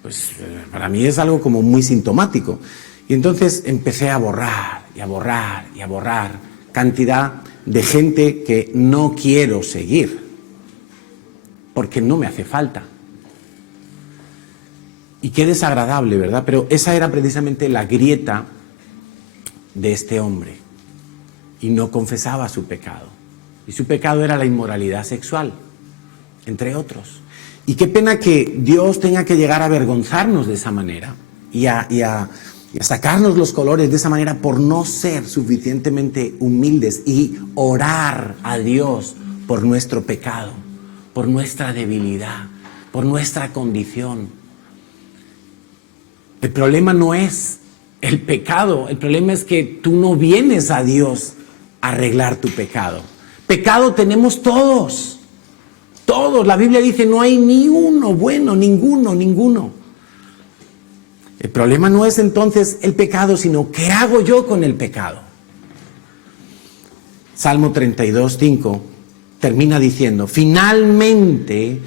pues para mí es algo como muy sintomático. Y entonces empecé a borrar, y a borrar, y a borrar cantidad de gente que no quiero seguir, porque no me hace falta. Y qué desagradable, ¿verdad? Pero esa era precisamente la grieta de este hombre. Y no confesaba su pecado. Y su pecado era la inmoralidad sexual, entre otros. Y qué pena que Dios tenga que llegar a avergonzarnos de esa manera y a sacarnos los colores de esa manera por no ser suficientemente humildes y orar a Dios por nuestro pecado, por nuestra debilidad, por nuestra condición. El problema no es el pecado, el problema es que tú no vienes a Dios a arreglar tu pecado. Pecado tenemos todos, todos. La Biblia dice no hay ni uno bueno, ninguno. El problema no es entonces el pecado, sino ¿qué hago yo con el pecado? Salmo 32:5 termina diciendo, finalmente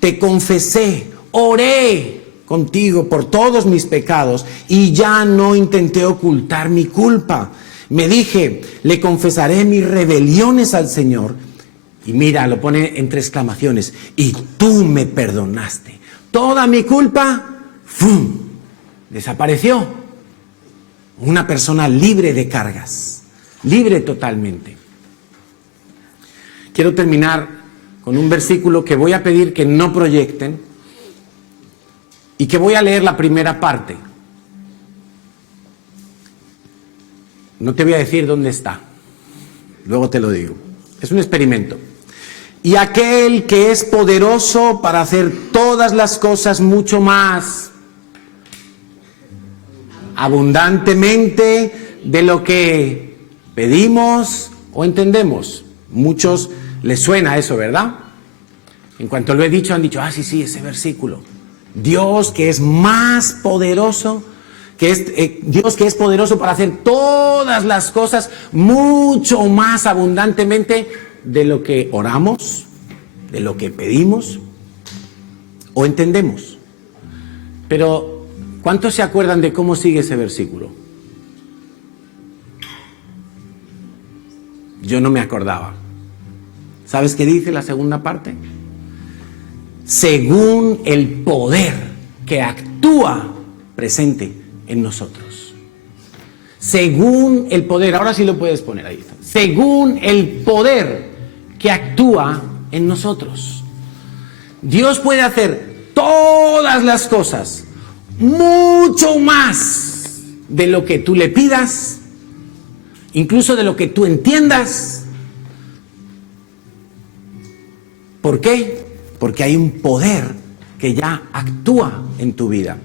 te confesé, oré contigo por todos mis pecados y ya no intenté ocultar mi culpa. Me dije, le confesaré mis rebeliones al Señor. Y mira, lo pone entre exclamaciones, y tú me perdonaste. Toda mi culpa, ¡fum!, desapareció. Una persona libre de cargas, libre totalmente. Quiero terminar con un versículo que voy a pedir que no proyecten y que voy a leer la primera parte. No te voy a decir dónde está, luego te lo digo. Es un experimento. Y aquel que es poderoso para hacer todas las cosas mucho más abundantemente de lo que pedimos o entendemos. Muchos les suena eso, ¿verdad? En cuanto lo he dicho, han dicho, sí, ese versículo. Dios que es más poderoso, Dios que es poderoso para hacer todas las cosas mucho más abundantemente de lo que oramos, de lo que pedimos o entendemos. Pero, ¿cuántos se acuerdan de cómo sigue ese versículo? Yo no me acordaba. ¿Sabes qué dice la segunda parte? Según el poder que actúa presente en nosotros. Según el poder, ahora sí lo puedes poner ahí. Según el poder que actúa en nosotros. Dios puede hacer todas las cosas mucho más de lo que tú le pidas, incluso de lo que tú entiendas. ¿Por qué? Porque hay un poder que ya actúa en tu vida.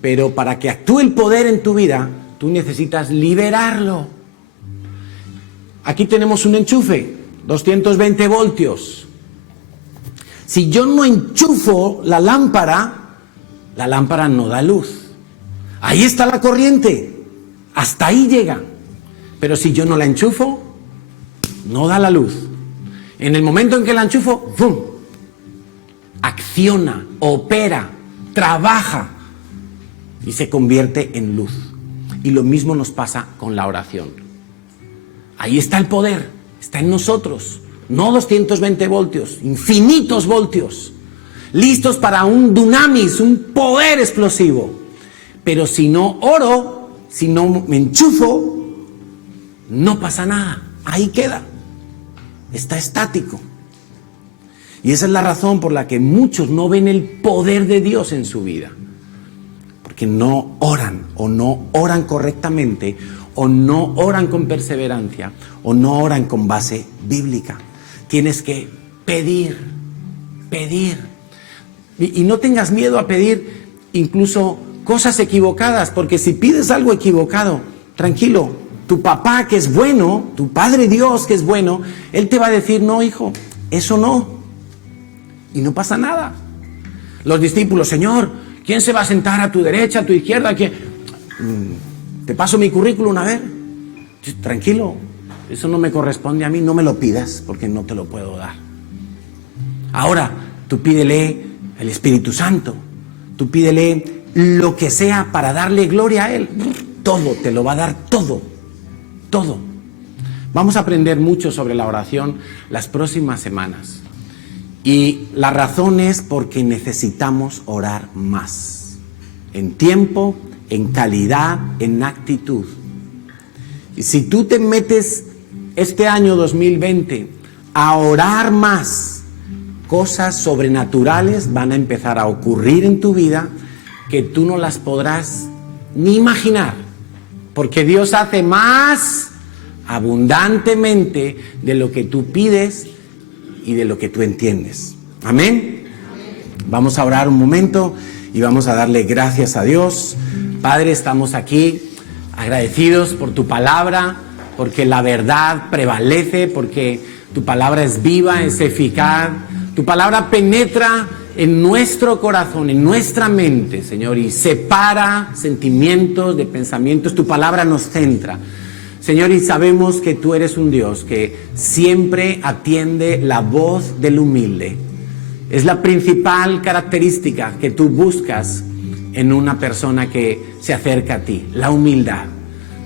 Pero para que actúe el poder en tu vida, tú necesitas liberarlo. Aquí tenemos un enchufe, 220 voltios. Si yo no enchufo la lámpara no da luz. Ahí está la corriente, hasta ahí llega. Pero si yo no la enchufo, no da la luz. En el momento en que la enchufo, ¡pum!, acciona, opera, trabaja y se convierte en luz. Y lo mismo nos pasa con la oración. Ahí está el poder, está en nosotros. No 220 voltios, infinitos voltios, listos para un dunamis, un poder explosivo. Pero si no oro, si no me enchufo, no pasa nada, ahí queda, está estático. Y esa es la razón por la que muchos no ven el poder de Dios en su vida, porque no oran, o no oran correctamente, o no oran con perseverancia, o no oran con base bíblica. Tienes que pedir. Y no tengas miedo a pedir incluso cosas equivocadas, porque si pides algo equivocado, tranquilo, tu papá que es bueno, tu Padre Dios que es bueno, Él te va a decir, no, hijo, eso no. Y no pasa nada. Los discípulos, Señor, ¿quién se va a sentar a tu derecha, a tu izquierda? ¿Te paso mi currículum a ver? Tranquilo, eso no me corresponde a mí, no me lo pidas porque no te lo puedo dar. Ahora, tú pídele el Espíritu Santo, tú pídele lo que sea para darle gloria a Él. Todo, te lo va a dar todo. Vamos a aprender mucho sobre la oración las próximas semanas. Y la razón es porque necesitamos orar más. En tiempo, en calidad, en actitud. Y si tú te metes este año 2020 a orar más, cosas sobrenaturales van a empezar a ocurrir en tu vida que tú no las podrás ni imaginar. Porque Dios hace más abundantemente de lo que tú pides y de lo que tú entiendes. Amén. Vamos a orar un momento y vamos a darle gracias a Dios. Padre, estamos aquí agradecidos por tu palabra, porque la verdad prevalece, porque tu palabra es viva, es eficaz. Tu palabra penetra en nuestro corazón, en nuestra mente, Señor, y separa sentimientos de pensamientos. Tu palabra nos centra. Señor, y sabemos que tú eres un Dios que siempre atiende la voz del humilde. Es la principal característica que tú buscas en una persona que se acerca a ti, la humildad.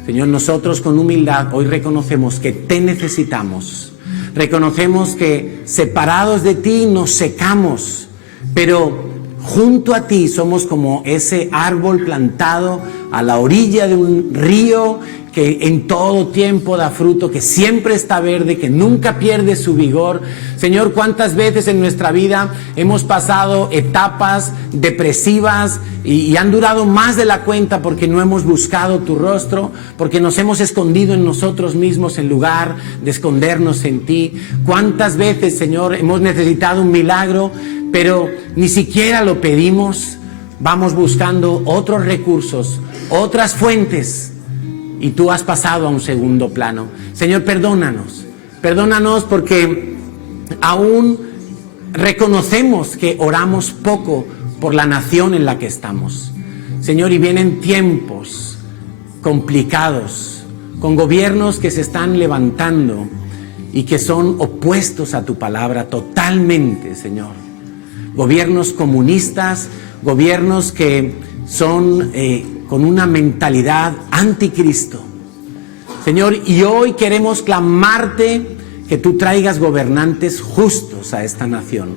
Señor, nosotros con humildad hoy reconocemos que te necesitamos. Reconocemos que separados de ti nos secamos, pero junto a ti somos como ese árbol plantado a la orilla de un río que en todo tiempo da fruto, que siempre está verde, que nunca pierde su vigor. Señor, ¿cuántas veces en nuestra vida hemos pasado etapas depresivas y han durado más de la cuenta porque no hemos buscado tu rostro, porque nos hemos escondido en nosotros mismos en lugar de escondernos en ti? ¿Cuántas veces, Señor, hemos necesitado un milagro, pero ni siquiera lo pedimos? Vamos buscando otros recursos, otras fuentes, y tú has pasado a un segundo plano. Señor, perdónanos porque aún reconocemos que oramos poco por la nación en la que estamos. Señor, y vienen tiempos complicados, con gobiernos que se están levantando y que son opuestos a tu palabra totalmente, Señor. Gobiernos comunistas, gobiernos que son con una mentalidad anticristo. Señor, y hoy queremos clamarte que tú traigas gobernantes justos a esta nación.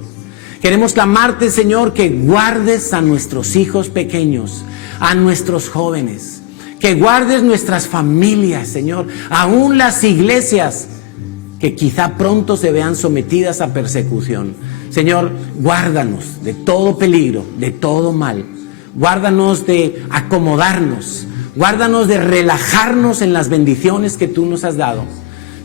Queremos clamarte, Señor, que guardes a nuestros hijos pequeños, a nuestros jóvenes, que guardes nuestras familias, Señor, aún las iglesias que quizá pronto se vean sometidas a persecución. Señor, guárdanos de todo peligro, de todo mal. Guárdanos de acomodarnos, guárdanos de relajarnos en las bendiciones que tú nos has dado.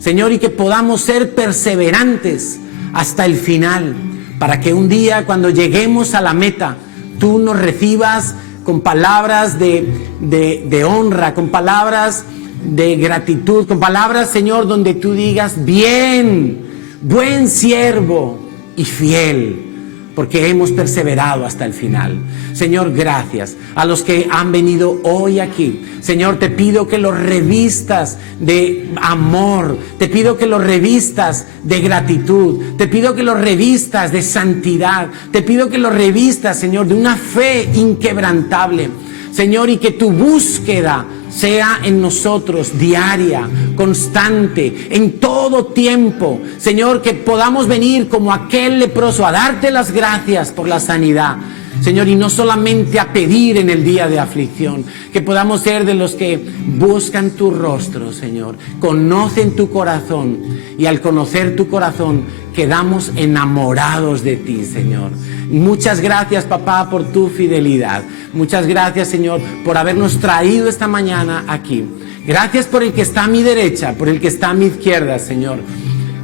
Señor, y que podamos ser perseverantes hasta el final, para que un día cuando lleguemos a la meta, tú nos recibas con palabras de honra, con palabras de gratitud, con palabras, Señor, donde tú digas, bien, buen siervo y fiel, porque hemos perseverado hasta el final. Señor, gracias a los que han venido hoy aquí. Señor, te pido que los revistas de amor, te pido que los revistas de gratitud, te pido que los revistas de santidad, te pido que los revistas, Señor, de una fe inquebrantable. Señor, y que tu búsqueda sea en nosotros diaria, constante, en todo tiempo. Señor, que podamos venir como aquel leproso a darte las gracias por la sanidad. Señor, y no solamente a pedir en el día de aflicción, que podamos ser de los que buscan tu rostro, Señor, conocen tu corazón, y al conocer tu corazón quedamos enamorados de ti, Señor. Muchas gracias, papá, por tu fidelidad. Muchas gracias, Señor, por habernos traído esta mañana aquí. Gracias por el que está a mi derecha, por el que está a mi izquierda, Señor.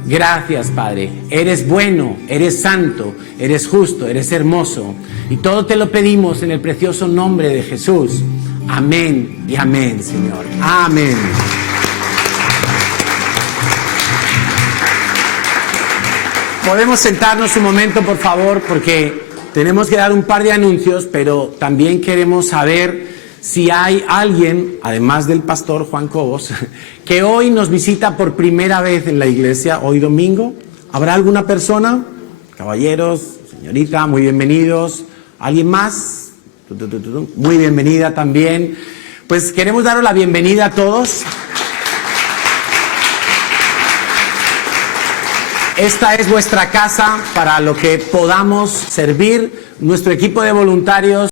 Gracias, Padre. Eres bueno, eres santo, eres justo, eres hermoso. Y todo te lo pedimos en el precioso nombre de Jesús. Amén y amén, Señor. Amén. Podemos sentarnos un momento, por favor, porque tenemos que dar un par de anuncios, pero también queremos saber si hay alguien, además del pastor Juan Cobos, que hoy nos visita por primera vez en la iglesia, hoy domingo. ¿Habrá alguna persona? Caballeros, señorita, muy bienvenidos. ¿Alguien más? Muy bienvenida también. Pues queremos daros la bienvenida a todos. Esta es vuestra casa para lo que podamos servir. Nuestro equipo de voluntarios